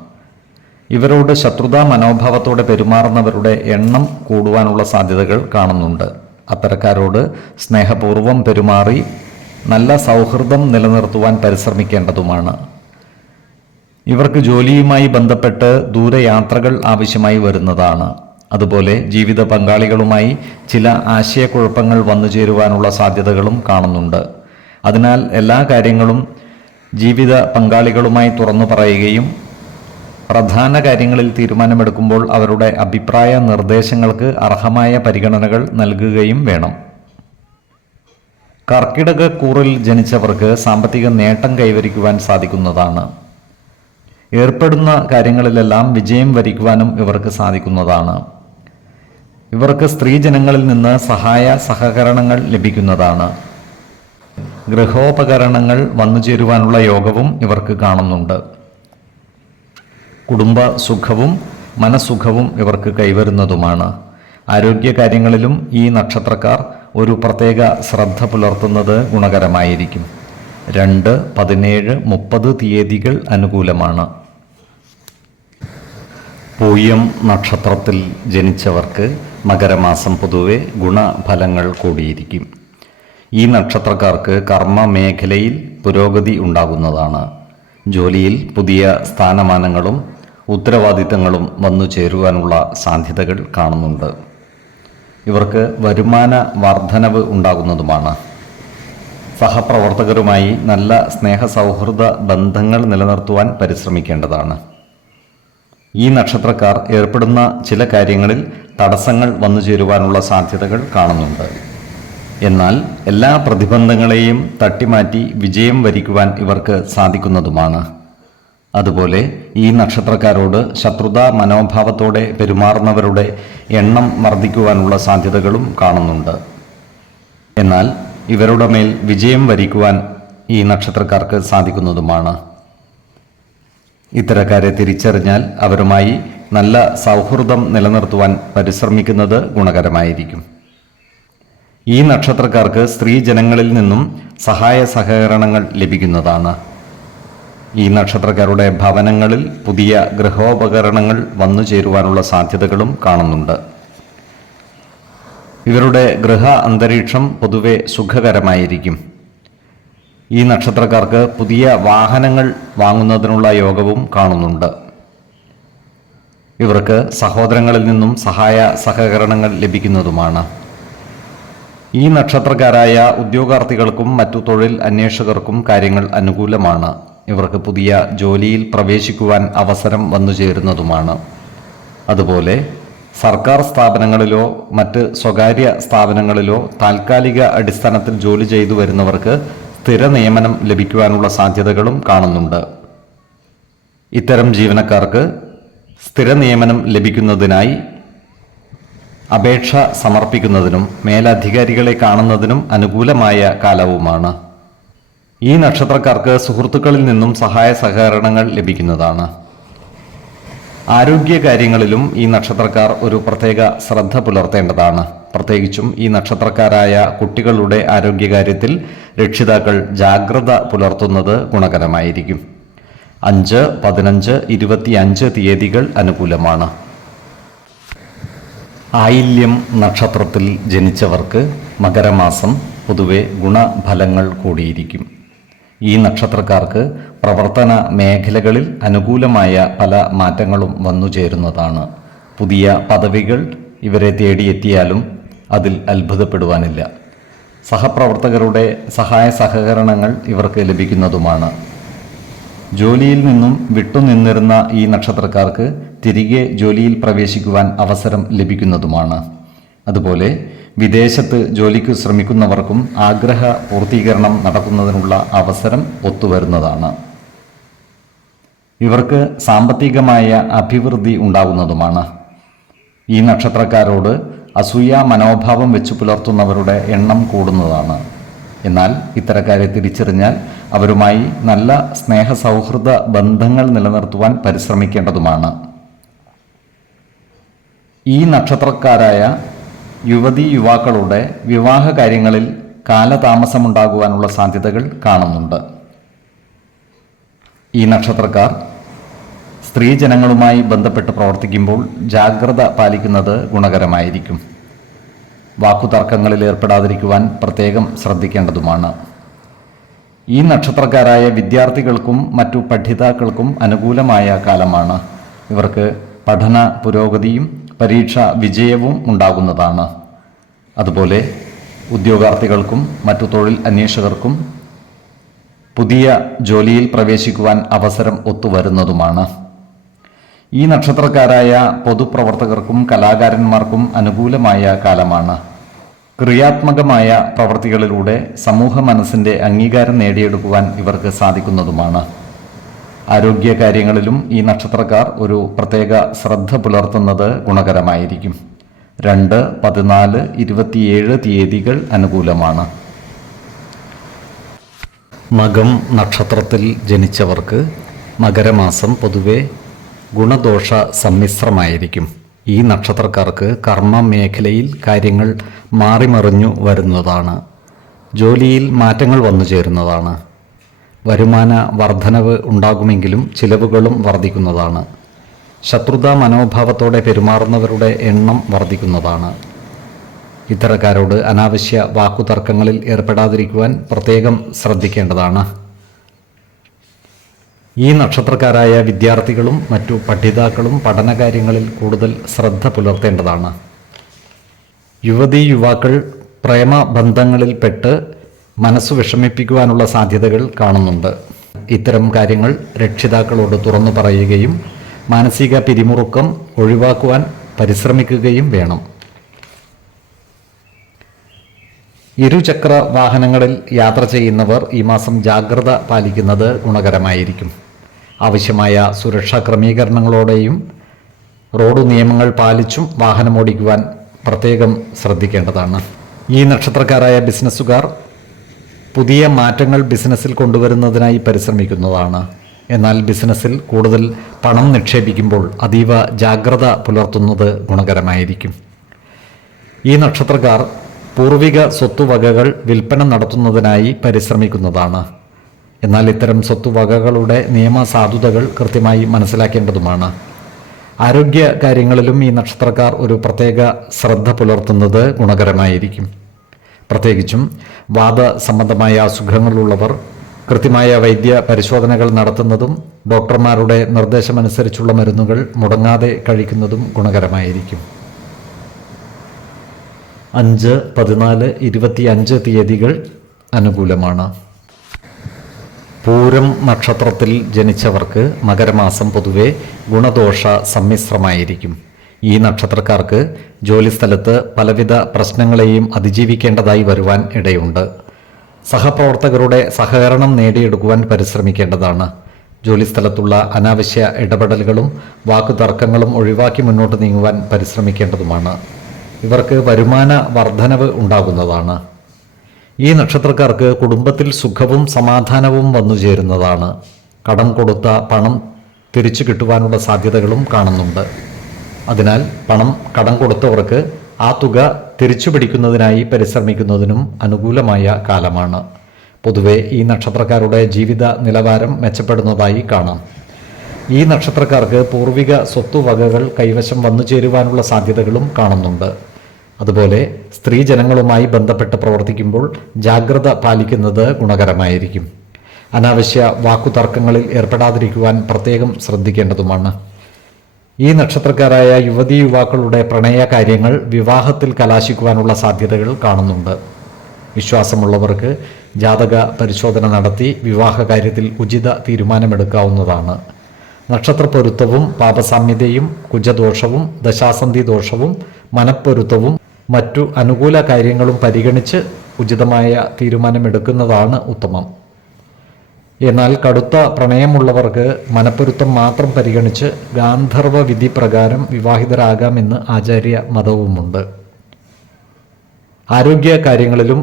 ഇവരോട് ശത്രുതാ മനോഭാവത്തോടെ പെരുമാറുന്നവരുടെ എണ്ണം കൂടുവാനുള്ള സാധ്യതകൾ കാണുന്നുണ്ട്. അത്തരക്കാരോട് സ്നേഹപൂർവ്വം പെരുമാറി നല്ല സൗഹൃദം നിലനിർത്തുവാൻ പരിശ്രമിക്കേണ്ടതുമാണ്. ഇവർക്ക് ജോലിയുമായി ബന്ധപ്പെട്ട് ദൂരയാത്രകൾ ആവശ്യമായി വരുന്നതാണ്. അതുപോലെ ജീവിത പങ്കാളികളുമായി ചില ആശയക്കുഴപ്പങ്ങൾ വന്നു ചേരുവാനുള്ള സാധ്യതകളും കാണുന്നുണ്ട്. അതിനാൽ എല്ലാ കാര്യങ്ങളും ജീവിത പങ്കാളികളുമായി തുറന്നു പറയുകയും പ്രധാന കാര്യങ്ങളിൽ തീരുമാനമെടുക്കുമ്പോൾ അവരുടെ അഭിപ്രായ നിർദ്ദേശങ്ങൾക്ക് അർഹമായ പരിഗണനകൾ നൽകുകയും വേണം. കർക്കിടകക്കൂറിൽ ജനിച്ചവർക്ക് സാമ്പത്തിക നേട്ടം കൈവരിക്കുവാൻ സാധിക്കുന്നതാണ്. ഏർപ്പെടുന്ന കാര്യങ്ങളിലെല്ലാം വിജയം വരിക്കുവാനും ഇവർക്ക് സാധിക്കുന്നതാണ്. ഇവർക്ക് സ്ത്രീജനങ്ങളിൽ നിന്ന് സഹായ സഹകരണങ്ങൾ ലഭിക്കുന്നതാണ്. ഗൃഹോപകരണങ്ങൾ വന്നുചേരുവാനുള്ള യോഗവും ഇവർക്ക് കാണുന്നുണ്ട്. കുടുംബ സുഖവും മനസ്സുഖവും ഇവർക്ക് കൈവരുന്നതുമാണ്. ആരോഗ്യകാര്യങ്ങളിലും ഈ നക്ഷത്രക്കാർ ഒരു പ്രത്യേക ശ്രദ്ധ പുലർത്തുന്നത് ഗുണകരമായിരിക്കും. 2, 17, 30 തീയതികൾ അനുകൂലമാണ്. പൂയം നക്ഷത്രത്തിൽ ജനിച്ചവർക്ക് മകരമാസം പൊതുവെ ഗുണഫലങ്ങൾ കൂടിയിരിക്കും. ഈ നക്ഷത്രക്കാർക്ക് കർമ്മ മേഖലയിൽ പുരോഗതി ഉണ്ടാകുന്നതാണ്. ജോലിയിൽ പുതിയ സ്ഥാനമാനങ്ങളും ഉത്തരവാദിത്തങ്ങളും വന്നു ചേരുവാനുള്ള സാധ്യതകൾ കാണുന്നുണ്ട്. ഇവർക്ക് വരുമാന വർധനവ് ഉണ്ടാകുന്നതുമാണ്. സഹപ്രവർത്തകരുമായി നല്ല സ്നേഹസൗഹൃദ ബന്ധങ്ങൾ നിലനിർത്തുവാൻ പരിശ്രമിക്കേണ്ടതാണ്. ഈ നക്ഷത്രക്കാർ ഏർപ്പെടുന്ന ചില കാര്യങ്ങളിൽ തടസ്സങ്ങൾ വന്നു ചേരുവാനുള്ള സാധ്യതകൾ കാണുന്നുണ്ട്. എന്നാൽ എല്ലാ പ്രതിബന്ധങ്ങളെയും തട്ടിമാറ്റി വിജയം വരിക്കുവാൻ ഇവർക്ക് സാധിക്കുന്നതുമാണ്. അതുപോലെ ഈ നക്ഷത്രക്കാരോട് ശത്രുതാ മനോഭാവത്തോടെ പെരുമാറുന്നവരുടെ എണ്ണം വർദ്ധിക്കുവാനുള്ള സാധ്യതകളും കാണുന്നുണ്ട്. എന്നാൽ ഇവരുടെ മേൽ വിജയം വരിക്കുവാൻ ഈ നക്ഷത്രക്കാർക്ക് സാധിക്കുന്നതുമാണ്. ഇത്തരക്കാരെ തിരിച്ചറിഞ്ഞാൽ അവരുമായി നല്ല സൗഹൃദം നിലനിർത്തുവാൻ പരിശ്രമിക്കുന്നത് ഗുണകരമായിരിക്കും. ഈ നക്ഷത്രക്കാർക്ക് സ്ത്രീജനങ്ങളിൽ നിന്നും സഹായ സഹകരണങ്ങൾ ലഭിക്കുന്നതാണ്. ഈ നക്ഷത്രക്കാരുടെ ഭവനങ്ങളിൽ പുതിയ ഗൃഹോപകരണങ്ങൾ വന്നു ചേരുവാനുള്ള സാധ്യതകളും കാണുന്നുണ്ട്. ഇവരുടെ ഗൃഹ അന്തരീക്ഷം പൊതുവെ സുഖകരമായിരിക്കും. ഈ നക്ഷത്രക്കാർക്ക് പുതിയ വാഹനങ്ങൾ വാങ്ങുന്നതിനുള്ള യോഗവും കാണുന്നുണ്ട്. ഇവർക്ക് സഹോദരങ്ങളിൽ നിന്നും സഹായ സഹകരണങ്ങൾ ലഭിക്കുന്നതുമാണ്. ഈ നക്ഷത്രക്കാരായ ഉദ്യോഗാർത്ഥികൾക്കും മറ്റു തൊഴിൽ അന്വേഷകർക്കും കാര്യങ്ങൾ അനുകൂലമാണ്. ഇവർക്ക് പുതിയ ജോലിയിൽ പ്രവേശിക്കുവാൻ അവസരം വന്നു ചേരുന്നതുമാണ്. അതുപോലെ സർക്കാർ സ്ഥാപനങ്ങളിലോ മറ്റ് സ്വകാര്യ സ്ഥാപനങ്ങളിലോ താൽക്കാലിക അടിസ്ഥാനത്തിൽ ജോലി ചെയ്തു വരുന്നവർക്ക് സ്ഥിര നിയമനം ലഭിക്കുവാനുള്ള സാധ്യതകളും കാണുന്നുണ്ട്. ഇത്തരം ജീവനക്കാർക്ക് സ്ഥിര നിയമനം ലഭിക്കുന്നതിനായി അപേക്ഷ സമർപ്പിക്കുന്നതിനും മേലധികാരികളെ കാണുന്നതിനും അനുകൂലമായ കാലവുമാണ്. ഈ നക്ഷത്രക്കാർക്ക് സുഹൃത്തുക്കളിൽ നിന്നും സഹായ സഹകരണങ്ങൾ ലഭിക്കുന്നതാണ്. ആരോഗ്യകാര്യങ്ങളിലും ഈ നക്ഷത്രക്കാർ ഒരു പ്രത്യേക ശ്രദ്ധ പുലർത്തേണ്ടതാണ്. പ്രത്യേകിച്ചും ഈ നക്ഷത്രക്കാരായ കുട്ടികളുടെ ആരോഗ്യകാര്യത്തിൽ രക്ഷിതാക്കൾ ജാഗ്രത പുലർത്തുന്നത് ഗുണകരമായിരിക്കും. 5, 15, 25 തീയതികൾ അനുകൂലമാണ്. ആയില്യം നക്ഷത്രത്തിൽ ജനിച്ചവർക്ക് മകരമാസം പൊതുവെ ഗുണഫലങ്ങൾ കൂടിയിരിക്കും. ഈ നക്ഷത്രക്കാർക്ക് പ്രവർത്തന മേഖലകളിൽ അനുകൂലമായ പല മാറ്റങ്ങളും വന്നു ചേരുന്നതാണ്. പുതിയ പദവികൾ ഇവരെ തേടിയെത്തിയാലും അതിൽ അത്ഭുതപ്പെടുവാനില്ല. സഹപ്രവർത്തകരുടെ സഹായ സഹകരണങ്ങൾ ഇവർക്ക് ലഭിക്കുന്നതുമാണ്. ജോലിയിൽ നിന്നും വിട്ടുനിന്നിരുന്ന ഈ നക്ഷത്രക്കാർക്ക് തിരികെ ജോലിയിൽ പ്രവേശിക്കുവാൻ അവസരം ലഭിക്കുന്നതുമാണ്. അതുപോലെ വിദേശത്ത് ജോലിക്ക് ശ്രമിക്കുന്നവർക്കും ആഗ്രഹ പൂർത്തീകരണം നടക്കുന്നതിനുള്ള അവസരം ഒത്തുവരുന്നതാണ്. ഇവർക്ക് സാമ്പത്തികമായ അഭിവൃദ്ധി ഉണ്ടാകുന്നതുമാണ്. ഈ നക്ഷത്രക്കാരോട് അസൂയ മനോഭാവം വെച്ച് പുലർത്തുന്നവരുടെ എണ്ണം കൂടുന്നതാണ്. എന്നാൽ ഇത്തരക്കാരെ തിരിച്ചറിഞ്ഞാൽ അവരുമായി നല്ല സ്നേഹസൗഹൃദ ബന്ധങ്ങൾ നിലനിർത്തുവാൻ പരിശ്രമിക്കേണ്ടതുമാണ്. ഈ നക്ഷത്രക്കാരായ യുവതീ യുവാക്കളുടെ വിവാഹ കാര്യങ്ങളിൽ കാലതാമസമുണ്ടാകുവാനുള്ള സാധ്യതകൾ കാണുന്നുണ്ട്. ഈ നക്ഷത്രക്കാർ സ്ത്രീജനങ്ങളുമായി ബന്ധപ്പെട്ട് പ്രവർത്തിക്കുമ്പോൾ ജാഗ്രത പാലിക്കുന്നത് ഗുണകരമായിരിക്കും. വാക്കുതർക്കങ്ങളിൽ ഏർപ്പെടാതിരിക്കുവാൻ പ്രത്യേകം ശ്രദ്ധിക്കേണ്ടതുമാണ്. ഈ നക്ഷത്രക്കാരായ വിദ്യാർത്ഥികൾക്കും മറ്റു പഠിതാക്കൾക്കും അനുകൂലമായ കാലമാണ്. ഇവർക്ക് പഠന പുരോഗതിയും പരീക്ഷ വിജയവും ഉണ്ടാകുന്നതാണ്. അതുപോലെ ഉദ്യോഗാർത്ഥികൾക്കും മറ്റു തൊഴിൽ അന്വേഷകർക്കും പുതിയ ജോലിയിൽ പ്രവേശിക്കുവാൻ അവസരം ഒത്തുവരുന്നതുമാണ്. ഈ നക്ഷത്രക്കാരായ പൊതുപ്രവർത്തകർക്കും കലാകാരന്മാർക്കും അനുകൂലമായ കാലമാണ്. ക്രിയാത്മകമായ പ്രവൃത്തികളിലൂടെ സമൂഹ മനസ്സിൻ്റെ അംഗീകാരം നേടിയെടുക്കുവാൻ ഇവർക്ക് സാധിക്കുന്നതുമാണ്. ആരോഗ്യകാര്യങ്ങളിലും ഈ നക്ഷത്രക്കാർ ഒരു പ്രത്യേക ശ്രദ്ധ പുലർത്തുന്നത് ഗുണകരമായിരിക്കും. 2, 14, 27 തീയതികൾ അനുകൂലമാണ്. മകം നക്ഷത്രത്തിൽ ജനിച്ചവർക്ക് മകരമാസം പൊതുവെ ഗുണദോഷ സമ്മിശ്രമായിരിക്കും. ഈ നക്ഷത്രക്കാർക്ക് കർമ്മ മേഖലയിൽ കാര്യങ്ങൾ മാറിമറിഞ്ഞു വരുന്നതാണ്. ജോലിയിൽ മാറ്റങ്ങൾ വന്നു ചേരുന്നതാണ്. വരുമാന വർധനവ് ഉണ്ടാകുമെങ്കിലും ചിലവുകളും വർദ്ധിക്കുന്നതാണ്. ശത്രുതാ മനോഭാവത്തോടെ പെരുമാറുന്നവരുടെ എണ്ണം വർദ്ധിക്കുന്നതാണ്. ഇത്തരക്കാരോട് അനാവശ്യ വാക്കുതർക്കങ്ങളിൽ ഏർപ്പെടാതിരിക്കുവാൻ പ്രത്യേകം ശ്രദ്ധിക്കേണ്ടതാണ്. ഈ നക്ഷത്രക്കാരായ വിദ്യാർത്ഥികളും മറ്റു പഠിതാക്കളും പഠനകാര്യങ്ങളിൽ കൂടുതൽ ശ്രദ്ധ പുലർത്തേണ്ടതാണ്. യുവതീ യുവാക്കൾ പ്രേമബന്ധങ്ങളിൽപ്പെട്ട് മനസ്സു വിഷമിപ്പിക്കുവാനുള്ള സാധ്യതകൾ കാണുന്നുണ്ട്. ഇത്തരം കാര്യങ്ങൾ രക്ഷിതാക്കളോട് തുറന്നു പറയുകയും മാനസിക പിരിമുറുക്കം ഒഴിവാക്കുവാൻ പരിശ്രമിക്കുകയും വേണം. ഇരുചക്ര വാഹനങ്ങളിൽ യാത്ര ചെയ്യുന്നവർ ഈ മാസം ജാഗ്രത പാലിക്കുന്നത് ഗുണകരമായിരിക്കും. ആവശ്യമായ സുരക്ഷാ ക്രമീകരണങ്ങളോടെയും റോഡ് നിയമങ്ങൾ പാലിച്ചും വാഹനമോടിക്കുവാൻ പ്രത്യേകം ശ്രദ്ധിക്കേണ്ടതാണ്. ഈ നക്ഷത്രക്കാരായ ബിസിനസ്സുകാർ പുതിയ മാറ്റങ്ങൾ ബിസിനസ്സിൽ കൊണ്ടുവരുന്നതിനായി പരിശ്രമിക്കുന്നതാണ്. എന്നാൽ ബിസിനസ്സിൽ കൂടുതൽ പണം നിക്ഷേപിക്കുമ്പോൾ അതീവ ജാഗ്രത പുലർത്തുന്നത് ഗുണകരമായിരിക്കും. ഈ നക്ഷത്രക്കാർ പൂർവിക സ്വത്തുവകകൾ വിൽപ്പന നടത്തുന്നതിനായി പരിശ്രമിക്കുന്നതാണ്. എന്നാൽ ഇത്തരം സ്വത്തുവകകളുടെ നിയമസാധുതകൾ കൃത്യമായി മനസ്സിലാക്കേണ്ടതുമാണ്. ആരോഗ്യ കാര്യങ്ങളിലും ഈ നക്ഷത്രക്കാർ ഒരു പ്രത്യേക ശ്രദ്ധ പുലർത്തുന്നത് ഗുണകരമായിരിക്കും. പ്രത്യേകിച്ചും വാദ സംബന്ധമായ അസുഖങ്ങളുള്ളവർ കൃത്യമായ വൈദ്യ പരിശോധനകൾ നടത്തുന്നതും ഡോക്ടർമാരുടെ നിർദ്ദേശമനുസരിച്ചുള്ള മരുന്നുകൾ മുടങ്ങാതെ കഴിക്കുന്നതും ഗുണകരമായിരിക്കും. 5, 14, 25 തീയതികൾ അനുകൂലമാണ്. പൂരം നക്ഷത്രത്തിൽ ജനിച്ചവർക്ക് മകരമാസം പൊതുവെ ഗുണദോഷ സമ്മിശ്രമായിരിക്കും. ഈ നക്ഷത്രക്കാർക്ക് ജോലിസ്ഥലത്ത് പലവിധ പ്രശ്നങ്ങളെയും അതിജീവിക്കേണ്ടതായി വരുവാൻ ഇടയുണ്ട്. സഹപ്രവർത്തകരുടെ സഹകരണം നേടിയെടുക്കുവാൻ പരിശ്രമിക്കേണ്ടതാണ്. ജോലിസ്ഥലത്തുള്ള അനാവശ്യ ഇടപെടലുകളും വാക്കുതർക്കങ്ങളും ഒഴിവാക്കി മുന്നോട്ട് നീങ്ങുവാൻ പരിശ്രമിക്കേണ്ടതുമാണ്. ഇവർക്ക് വരുമാന വർധനവ് ഉണ്ടാകുന്നതാണ്. ഈ നക്ഷത്രക്കാർക്ക് കുടുംബത്തിൽ സുഖവും സമാധാനവും വന്നു ചേരുന്നതാണ്. കടം കൊടുത്ത പണം തിരിച്ചു കിട്ടുവാനുള്ള സാധ്യതകളും കാണുന്നുണ്ട്. അതിനാൽ പണം കടം കൊടുത്തവർക്ക് ആ തുക തിരിച്ചു പിടിക്കുന്നതിനായി പരിശ്രമിക്കുന്നതിനും അനുകൂലമായ കാലമാണ്. പൊതുവെ ഈ നക്ഷത്രക്കാരുടെ ജീവിത നിലവാരം മെച്ചപ്പെടുന്നതായി കാണാം. ഈ നക്ഷത്രക്കാർക്ക് പൂർവിക സ്വത്തുവകകൾ കൈവശം വന്നു ചേരുവാനുള്ള സാധ്യതകളും കാണുന്നുണ്ട്. അതുപോലെ സ്ത്രീജനങ്ങളുമായി ബന്ധപ്പെട്ട് പ്രവർത്തിക്കുമ്പോൾ ജാഗ്രത പാലിക്കുന്നത് ഗുണകരമായിരിക്കും. അനാവശ്യ വാക്കുതർക്കങ്ങളിൽ ഏർപ്പെടാതിരിക്കുവാൻ പ്രത്യേകം ശ്രദ്ധിക്കേണ്ടതുമാണ്. ഈ നക്ഷത്രക്കാരായ യുവതീ യുവാക്കളുടെ പ്രണയ കാര്യങ്ങൾ വിവാഹത്തിൽ കലാശിക്കുവാനുള്ള സാധ്യതകൾ കാണുന്നുണ്ട്. വിശ്വാസമുള്ളവർക്ക് ജാതക പരിശോധന നടത്തി വിവാഹ കാര്യത്തിൽ ഉചിത തീരുമാനമെടുക്കാവുന്നതാണ്. നക്ഷത്രപ്പൊരുത്തവും പാപസാമ്യതയും കുജദോഷവും ദശാസന്ധി ദോഷവും മനപ്പൊരുത്തവും മറ്റു അനുകൂല കാര്യങ്ങളും പരിഗണിച്ച് ഉചിതമായ തീരുമാനമെടുക്കുന്നതാണ് ഉത്തമം. എന്നാൽ കടുത്ത പ്രണയമുള്ളവർക്ക് മനപ്പൊരുത്തം മാത്രം പരിഗണിച്ച് ഗാന്ധർവ വിധി പ്രകാരം വിവാഹിതരാകാമെന്ന് ആചാര്യ മതവുമുണ്ട്. ആരോഗ്യ കാര്യങ്ങളിലും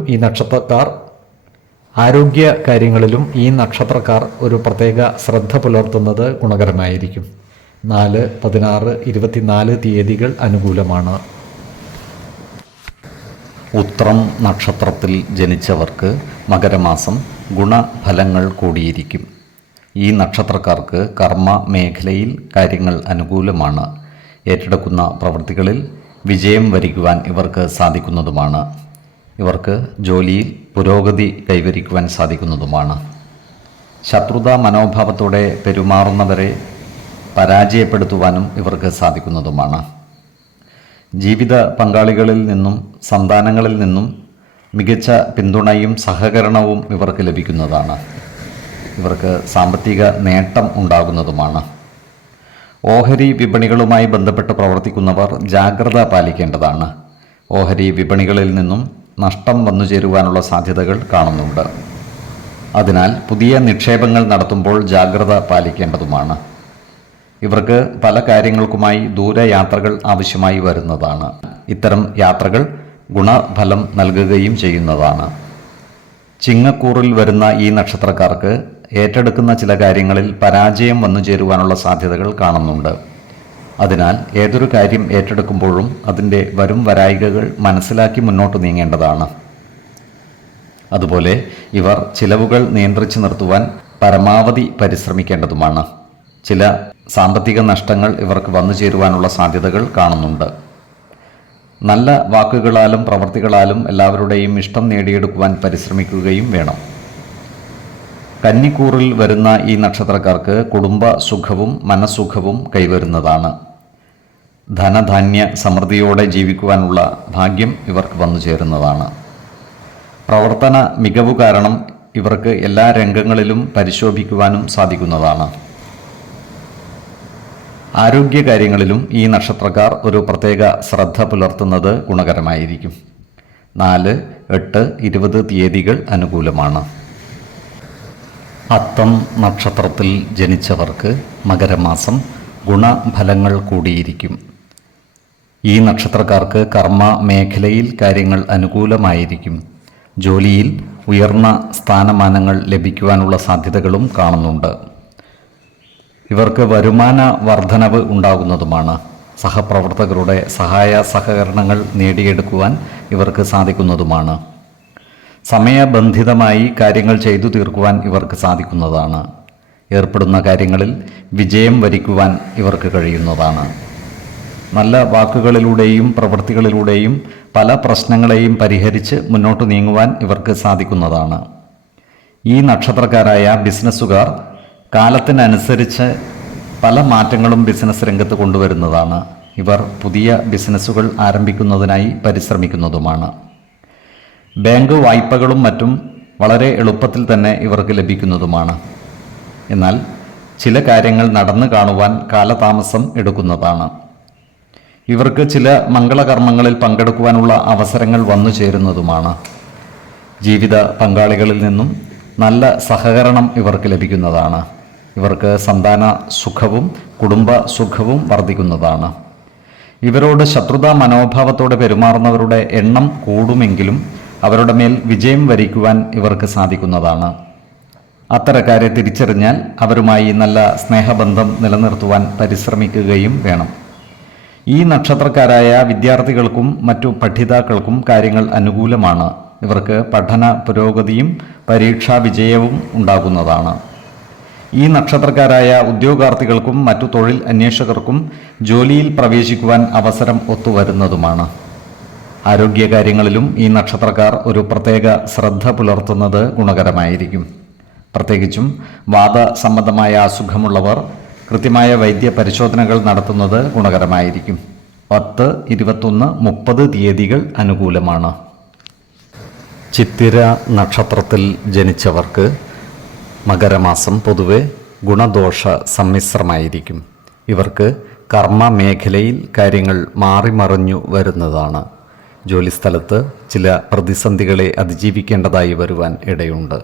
ഈ നക്ഷത്രക്കാർ ഒരു പ്രത്യേക ശ്രദ്ധ പുലർത്തുന്നത് ഗുണകരമായിരിക്കും. 4, 16, 24 തീയതികൾ അനുകൂലമാണ്. ഉത്രം നക്ഷത്രത്തിൽ ജനിച്ചവർക്ക് മകരമാസം ഗുണഫലങ്ങൾ കൂടിയിരിക്കും. ഈ നക്ഷത്രക്കാർക്ക് കർമ്മ മേഖലയിൽ കാര്യങ്ങൾ അനുകൂലമാണ്. ഏറ്റെടുക്കുന്ന പ്രവൃത്തികളിൽ വിജയം വരിക്കുവാൻ ഇവർക്ക് സാധിക്കുന്നതുമാണ്. ഇവർക്ക് ജോലിയിൽ പുരോഗതി കൈവരിക്കുവാൻ സാധിക്കുന്നതുമാണ്. ശത്രുതാ മനോഭാവത്തോടെ പെരുമാറുന്നവരെ പരാജയപ്പെടുത്തുവാനും ഇവർക്ക് സാധിക്കുന്നതുമാണ്. ജീവിത പങ്കാളികളിൽ നിന്നും സന്താനങ്ങളിൽ നിന്നും മികച്ച പിന്തുണയും സഹകരണവും ഇവർക്ക് ലഭിക്കുന്നതാണ്. ഇവർക്ക് സാമ്പത്തിക നേട്ടം ഉണ്ടാകുന്നതുമാണ്. ഓഹരി വിപണികളുമായി ബന്ധപ്പെട്ട് പ്രവർത്തിക്കുന്നവർ ജാഗ്രത പാലിക്കേണ്ടതാണ്. ഓഹരി വിപണികളിൽ നിന്നും നഷ്ടം വന്നു ചേരുവാനുള്ള സാധ്യതകൾ കാണുന്നുണ്ട്. അതിനാൽ പുതിയ നിക്ഷേപങ്ങൾ നടത്തുമ്പോൾ ജാഗ്രത പാലിക്കേണ്ടതുമാണ്. ഇവർക്ക് പല കാര്യങ്ങൾക്കുമായി ദൂരയാത്രകൾ ആവശ്യമായി വരുന്നതാണ്. ഇത്തരം യാത്രകൾ ഗുണഫലം നൽകുകയും ചെയ്യുന്നതാണ്. ചിങ്ങക്കൂറിൽ വരുന്ന ഈ നക്ഷത്രക്കാർക്ക് ഏറ്റെടുക്കുന്ന ചില കാര്യങ്ങളിൽ പരാജയം വന്നു ചേരുവാനുള്ള സാധ്യതകൾ കാണുന്നുണ്ട്. അതിനാൽ ഏതൊരു കാര്യം ഏറ്റെടുക്കുമ്പോഴും അതിൻ്റെ വരും വരായികകൾ മനസ്സിലാക്കി മുന്നോട്ട് നീങ്ങേണ്ടതാണ്. അതുപോലെ ഇവർ ചിലവുകൾ നിയന്ത്രിച്ചു നിർത്തുവാൻ പരമാവധി പരിശ്രമിക്കേണ്ടതുമാണ്. ചില സാമ്പത്തിക നഷ്ടങ്ങൾ ഇവർക്ക് വന്നു ചേരുവാനുള്ള സാധ്യതകൾ കാണുന്നുണ്ട്. നല്ല വാക്കുകളാലും പ്രവൃത്തികളാലും എല്ലാവരുടെയും ഇഷ്ടം നേടിയെടുക്കുവാൻ പരിശ്രമിക്കുകയും വേണം. കന്നിക്കൂറിൽ വരുന്ന ഈ നക്ഷത്രക്കാർക്ക് കുടുംബ സുഖവും മനസ്സുഖവും കൈവരുന്നതാണ്. ധനധാന്യ സമൃദ്ധിയോടെ ജീവിക്കുവാനുള്ള ഭാഗ്യം ഇവർക്ക് വന്നു ചേരുന്നതാണ്. പ്രവർത്തന മികവ് കാരണം ഇവർക്ക് എല്ലാ രംഗങ്ങളിലും പരിശോഭിക്കുവാനും സാധിക്കുന്നതാണ്. ആരോഗ്യകാര്യങ്ങളിലും ഈ നക്ഷത്രക്കാർ ഒരു പ്രത്യേക ശ്രദ്ധ പുലർത്തുന്നത് ഗുണകരമായിരിക്കും. 4, 8, 20 തീയതികൾ അനുകൂലമാണ്. അത്തം നക്ഷത്രത്തിൽ ജനിച്ചവർക്ക് മകരമാസം ഗുണഫലങ്ങൾ കൂടിയിരിക്കും. ഈ നക്ഷത്രക്കാർക്ക് കർമ്മ മേഖലയിൽ കാര്യങ്ങൾ അനുകൂലമായിരിക്കും. ജോലിയിൽ ഉയർന്ന സ്ഥാനമാനങ്ങൾ ലഭിക്കുവാനുള്ള സാധ്യതകളും കാണുന്നുണ്ട്. ഇവർക്ക് വരുമാന വർധനവ് ഉണ്ടാകുന്നതുമാണ്. സഹപ്രവർത്തകരുടെ സഹായ സഹകരണങ്ങൾ നേടിയെടുക്കുവാൻ ഇവർക്ക് സാധിക്കുന്നതുമാണ്. സമയബന്ധിതമായി കാര്യങ്ങൾ ചെയ്തു തീർക്കുവാൻ ഇവർക്ക് സാധിക്കുന്നതാണ്. ഏർപ്പെടുന്ന കാര്യങ്ങളിൽ വിജയം വരിക്കുവാൻ ഇവർക്ക് കഴിയുന്നതാണ്. നല്ല വാക്കുകളിലൂടെയും പ്രവൃത്തികളിലൂടെയും പല പ്രശ്നങ്ങളെയും പരിഹരിച്ച് മുന്നോട്ട് നീങ്ങുവാൻ ഇവർക്ക് സാധിക്കുന്നതാണ്. ഈ നക്ഷത്രക്കാരായ ബിസിനസ്സുകാർ കാലത്തിനനുസരിച്ച് പല മാറ്റങ്ങളും ബിസിനസ് രംഗത്ത് കൊണ്ടുവരുന്നതാണ്. ഇവർ പുതിയ ബിസിനസ്സുകൾ ആരംഭിക്കുന്നതിനായി പരിശ്രമിക്കുന്നതുമാണ്. ബാങ്ക് വായ്പകളും മറ്റും വളരെ എളുപ്പത്തിൽ തന്നെ ഇവർക്ക് ലഭിക്കുന്നതുമാണ്. എന്നാൽ ചില കാര്യങ്ങൾ നടന്നു കാണുവാൻ കാലതാമസം എടുക്കുന്നതാണ്. ഇവർക്ക് ചില മംഗളകർമ്മങ്ങളിൽ പങ്കെടുക്കുവാനുള്ള അവസരങ്ങൾ വന്നു ചേരുന്നതുമാണ്. ജീവിത പങ്കാളികളിൽ നിന്നും നല്ല സഹകരണം ഇവർക്ക് ലഭിക്കുന്നതാണ്. ഇവർക്ക് സന്താന സുഖവും കുടുംബ സുഖവും വർദ്ധിക്കുന്നതാണ്. ഇവരോട് ശത്രുതാ മനോഭാവത്തോടെ പെരുമാറുന്നവരുടെ എണ്ണം കൂടുമെങ്കിലും അവരുടെ മേൽ വിജയം വരിക്കുവാൻ ഇവർക്ക് സാധിക്കുന്നതാണ്. അത്തരക്കാരെ തിരിച്ചറിഞ്ഞാൽ അവരുമായി നല്ല സ്നേഹബന്ധം നിലനിർത്തുവാൻ പരിശ്രമിക്കുകയും വേണം. ഈ നക്ഷത്രക്കാരായ വിദ്യാർത്ഥികൾക്കും മറ്റു പഠിതാക്കൾക്കും കാര്യങ്ങൾ അനുകൂലമാണ്. ഇവർക്ക് പഠന പുരോഗതിയും പരീക്ഷാ വിജയവും ഉണ്ടാകുന്നതാണ്. ഈ നക്ഷത്രക്കാരായ ഉദ്യോഗാർത്ഥികൾക്കും മറ്റു തൊഴിൽ അന്വേഷകർക്കും ജോലിയിൽ പ്രവേശിക്കുവാൻ അവസരം ഒത്തുവരുന്നതുമാണ്. ആരോഗ്യകാര്യങ്ങളിലും ഈ നക്ഷത്രക്കാർ ഒരു പ്രത്യേക ശ്രദ്ധ പുലർത്തുന്നത് ഗുണകരമായിരിക്കും. പ്രത്യേകിച്ചും വാദസംബന്ധമായ അസുഖമുള്ളവർ കൃത്യമായ വൈദ്യ പരിശോധനകൾ നടത്തുന്നത് ഗുണകരമായിരിക്കും. 10, 21, 30 തീയതികൾ അനുകൂലമാണ്. ചിത്തിര നക്ഷത്രത്തിൽ ജനിച്ചവർക്ക് മകരമാസം പൊതുവെ ഗുണദോഷ സമ്മിശ്രമായിരിക്കും. ഇവർക്ക് കർമ്മ മേഖലയിൽ കാര്യങ്ങൾ മാറിമറിഞ്ഞു വരുന്നതാണ്. ജോലിസ്ഥലത്ത് ചില പ്രതിസന്ധികളെ അതിജീവിക്കേണ്ടതായി വരുവാൻ ഇടയുണ്ട്.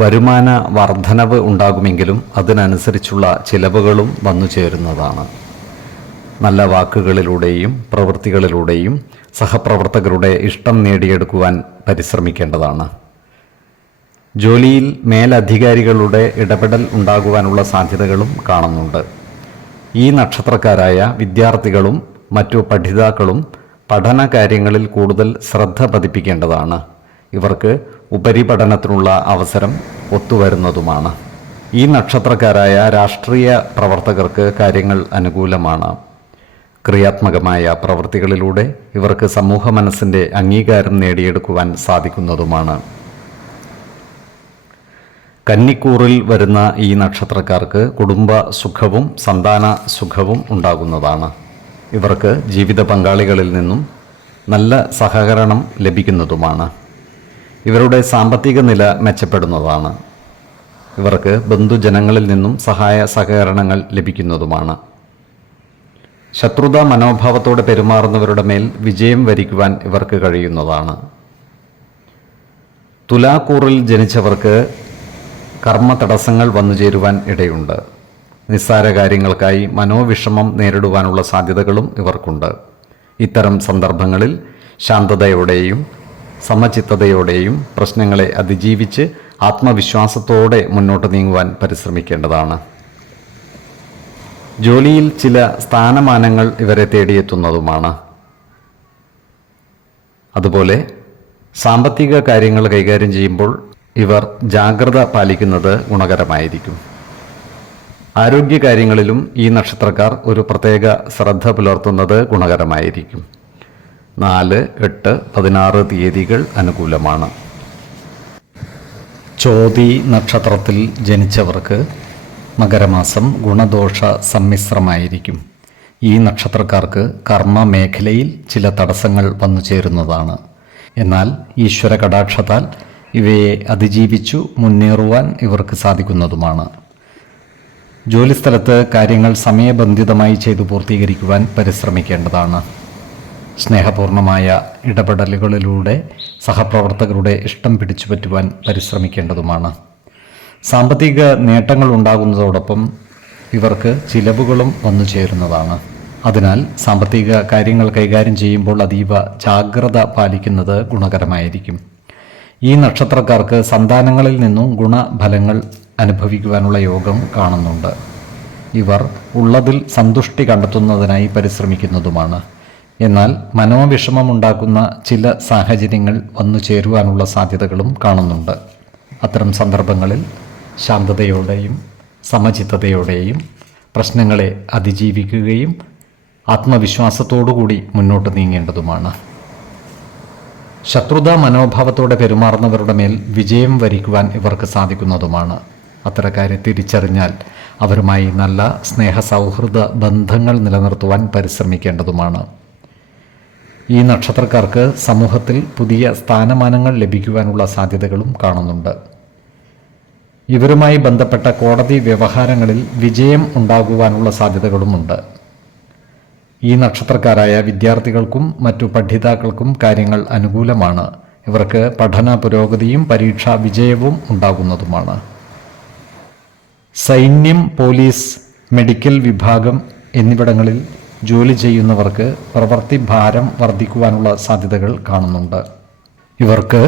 വരുമാന വർധനവ് ഉണ്ടാകുമെങ്കിലും അതിനനുസരിച്ചുള്ള ചിലവുകളും വന്നു ചേരുന്നതാണ്. നല്ല വാക്കുകളിലൂടെയും പ്രവൃത്തികളിലൂടെയും സഹപ്രവർത്തകരുടെ ഇഷ്ടം നേടിയെടുക്കുവാൻ പരിശ്രമിക്കേണ്ടതാണ്. ജോലിയിൽ മേലധികാരികളുടെ ഇടപെടൽ ഉണ്ടാകുവാനുള്ള സാധ്യതകളും കാണുന്നുണ്ട്. ഈ നക്ഷത്രക്കാരായ വിദ്യാർത്ഥികളും മറ്റു പഠിതാക്കളും പഠന കാര്യങ്ങളിൽ കൂടുതൽ ശ്രദ്ധ പതിപ്പിക്കേണ്ടതാണ്. ഇവർക്ക് ഉപരിപഠനത്തിനുള്ള അവസരം ഒത്തുവരുന്നതുമാണ്. ഈ നക്ഷത്രക്കാരായ രാഷ്ട്രീയ പ്രവർത്തകർക്ക് കാര്യങ്ങൾ അനുകൂലമാണ്. ക്രിയാത്മകമായ പ്രവൃത്തികളിലൂടെ ഇവർക്ക് സമൂഹ മനസ്സിൻ്റെ അംഗീകാരം നേടിയെടുക്കുവാൻ സാധിക്കുന്നതുമാണ്. കന്നിക്കൂറിൽ വരുന്ന ഈ നക്ഷത്രക്കാർക്ക് കുടുംബ സുഖവും സന്താന സുഖവും ഉണ്ടാകുന്നതാണ്. ഇവർക്ക് ജീവിത പങ്കാളികളിൽ നിന്നും നല്ല സഹകരണം ലഭിക്കുന്നതുമാണ്. ഇവരുടെ സാമ്പത്തിക നില മെച്ചപ്പെടുന്നതാണ്. ഇവർക്ക് ബന്ധുജനങ്ങളിൽ നിന്നും സഹായ സഹകരണങ്ങൾ ലഭിക്കുന്നതുമാണ്. ശത്രുതാ മനോഭാവത്തോടെ പെരുമാറുന്നവരുടെ മേൽ വിജയം വരിക്കുവാൻ ഇവർക്ക് കഴിയുന്നതാണ്. തുലാക്കൂറിൽ ജനിച്ചവർക്ക് കർമ്മ തടസ്സങ്ങൾ വന്നുചേരുവാൻ ഇടയുണ്ട്. നിസ്സാര കാര്യങ്ങൾക്കായി മനോവിഷമം നേരിടുവാനുള്ള സാധ്യതകളും ഇവർക്കുണ്ട്. ഇത്തരം സന്ദർഭങ്ങളിൽ ശാന്തതയോടെയും സമചിത്തതയോടെയും പ്രശ്നങ്ങളെ അതിജീവിച്ച് ആത്മവിശ്വാസത്തോടെ മുന്നോട്ട് നീങ്ങുവാൻ പരിശ്രമിക്കേണ്ടതാണ്. ജോലിയിൽ ചില സ്ഥാനമാനങ്ങൾ ഇവരെ തേടിയെത്തുന്നതുമാണ്. അതുപോലെ സാമ്പത്തിക കാര്യങ്ങൾ കൈകാര്യം ചെയ്യുമ്പോൾ ഇവർ ജാഗ്രത പാലിക്കുന്നത് ഗുണകരമായിരിക്കും. ആരോഗ്യകാര്യങ്ങളിലും ഈ നക്ഷത്രക്കാർ ഒരു പ്രത്യേക ശ്രദ്ധ പുലർത്തുന്നത് ഗുണകരമായിരിക്കും. 4, 8, 16 തീയതികൾ അനുകൂലമാണ്. ചോതി നക്ഷത്രത്തിൽ ജനിച്ചവർക്ക് മകരമാസം ഗുണദോഷ സമ്മിശ്രമായിരിക്കും. ഈ നക്ഷത്രക്കാർക്ക് കർമ്മ മേഖലയിൽ ചില തടസ്സങ്ങൾ വന്നു ചേരുന്നതാണ്. എന്നാൽ ഈശ്വര കടാക്ഷത്താൽ ഇവയെ അതിജീവിച്ചു മുന്നേറുവാൻ ഇവർക്ക് സാധിക്കുന്നതുമാണ്. ജോലിസ്ഥലത്ത് കാര്യങ്ങൾ സമയബന്ധിതമായി ചെയ്തു പൂർത്തീകരിക്കുവാൻ പരിശ്രമിക്കേണ്ടതാണ്. സ്നേഹപൂർണമായ ഇടപെടലുകളിലൂടെ സഹപ്രവർത്തകരുടെ ഇഷ്ടം പിടിച്ചുപറ്റുവാൻ പരിശ്രമിക്കേണ്ടതുമാണ്. സാമ്പത്തിക നേട്ടങ്ങൾ ഉണ്ടാകുന്നതോടൊപ്പം ഇവർക്ക് ചിലവുകളും വന്നു ചേരുന്നതാണ്. അതിനാൽ സാമ്പത്തിക കാര്യങ്ങൾ കൈകാര്യം ചെയ്യുമ്പോൾ അതീവ ജാഗ്രത പാലിക്കുന്നത് ഗുണകരമായിരിക്കും. ഈ നക്ഷത്രക്കാർക്ക് സന്താനങ്ങളിൽ നിന്നും ഗുണഫലങ്ങൾ അനുഭവിക്കുവാനുള്ള യോഗം കാണുന്നുണ്ട്. ഇവർ ഉള്ളതിൽ സന്തുഷ്ടി കണ്ടെത്തുന്നതിനായി പരിശ്രമിക്കുന്നതുമാണ്. എന്നാൽ മനോവിഷമമുണ്ടാക്കുന്ന ചില സാഹചര്യങ്ങൾ വന്നു ചേരുവാനുള്ള സാധ്യതകളും കാണുന്നുണ്ട്. അത്തരം സന്ദർഭങ്ങളിൽ ശാന്തതയോടെയും സമചിത്തതയോടെയും പ്രശ്നങ്ങളെ അതിജീവിക്കുകയും ആത്മവിശ്വാസത്തോടുകൂടി മുന്നോട്ട് നീങ്ങേണ്ടതുമാണ്. ശത്രുതാ മനോഭാവത്തോടെ പെരുമാറുന്നവരുടെ മേൽ വിജയം വരിക്കുവാൻ ഇവർക്ക് സാധിക്കുന്നതുമാണ്. അത്തരക്കാരെ തിരിച്ചറിഞ്ഞാൽ അവരുമായി നല്ല സ്നേഹസൗഹൃദ ബന്ധങ്ങൾ നിലനിർത്തുവാൻ പരിശ്രമിക്കേണ്ടതുമാണ്. ഈ നക്ഷത്രക്കാർക്ക് സമൂഹത്തിൽ പുതിയ സ്ഥാനമാനങ്ങൾ ലഭിക്കുവാനുള്ള സാധ്യതകളും കാണുന്നുണ്ട്. ഇവരുമായി ബന്ധപ്പെട്ട കോടതി വ്യവഹാരങ്ങളിൽ വിജയം ഉണ്ടാകുവാനുള്ള സാധ്യതകളുമുണ്ട്. ഈ നക്ഷത്രക്കാരായ വിദ്യാർത്ഥികൾക്കും മറ്റു പഠിതാക്കൾക്കും കാര്യങ്ങൾ അനുകൂലമാണ്. ഇവർക്ക് പഠന പുരോഗതിയും പരീക്ഷാ വിജയവും ഉണ്ടാകുന്നതുമാണ്. സൈന്യം, പോലീസ്, മെഡിക്കൽ വിഭാഗം എന്നിവിടങ്ങളിൽ ജോലി ചെയ്യുന്നവർക്ക് പ്രവൃത്തി ഭാരം വർദ്ധിക്കുവാനുള്ള സാധ്യതകൾ കാണുന്നുണ്ട്. ഇവർക്ക്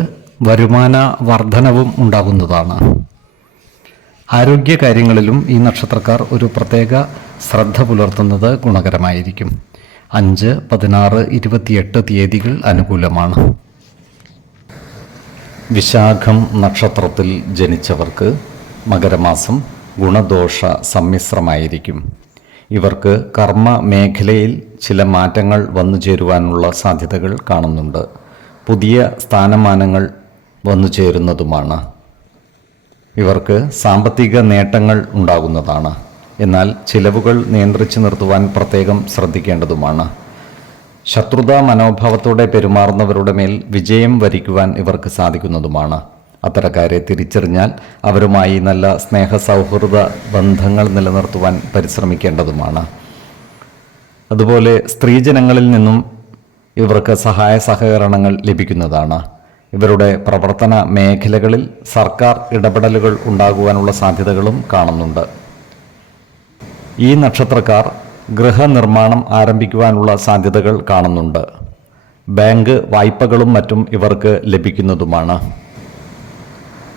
വരുമാന വർധനവും ഉണ്ടാകുന്നതാണ്. ആരോഗ്യകാര്യങ്ങളിലും ഈ നക്ഷത്രക്കാർ ഒരു പ്രത്യേക ശ്രദ്ധ പുലർത്തുന്നത് ഗുണകരമായിരിക്കും. 5, 16, 28 തീയതികൾ അനുകൂലമാണ്. വിശാഖം നക്ഷത്രത്തിൽ ജനിച്ചവർക്ക് മകരമാസം ഗുണദോഷ സമ്മിശ്രമായിരിക്കും. ഇവർക്ക് കർമ്മ മേഖലയിൽ ചില മാറ്റങ്ങൾ വന്നു ചേരുവാനുള്ള സാധ്യതകൾ കാണുന്നുണ്ട്. പുതിയ സ്ഥാനമാനങ്ങൾ വന്നു ചേരുന്നതുമാണ്. ഇവർക്ക് സാമ്പത്തിക നേട്ടങ്ങൾ ഉണ്ടാകുന്നതാണ്. എന്നാൽ ചിലവുകൾ നിയന്ത്രിച്ചു നിർത്തുവാൻ പ്രത്യേകം ശ്രദ്ധിക്കേണ്ടതുമാണ്. ശത്രുതാ മനോഭാവത്തോടെ പെരുമാറുന്നവരുടെ മേൽ വിജയം വരിക്കുവാൻ ഇവർക്ക് സാധിക്കുന്നതുമാണ്. അത്തരക്കാരെ തിരിച്ചറിഞ്ഞാൽ അവരുമായി നല്ല സ്നേഹസൗഹൃദ ബന്ധങ്ങൾ നിലനിർത്തുവാൻ പരിശ്രമിക്കേണ്ടതുമാണ്. അതുപോലെ സ്ത്രീജനങ്ങളിൽ നിന്നും ഇവർക്ക് സഹായ സഹകരണങ്ങൾ ലഭിക്കുന്നതാണ്. ഇവരുടെ പ്രവർത്തന മേഖലകളിൽ സർക്കാർ ഇടപെടലുകൾ ഉണ്ടാകുവാനുള്ള സാധ്യതകളും കാണുന്നുണ്ട്. ഈ നക്ഷത്രക്കാർ ഗൃഹനിർമ്മാണം ആരംഭിക്കുവാനുള്ള സാധ്യതകൾ കാണുന്നുണ്ട്. ബാങ്ക് വായ്പകളും മറ്റും ഇവർക്ക് ലഭിക്കുന്നതുമാണ്.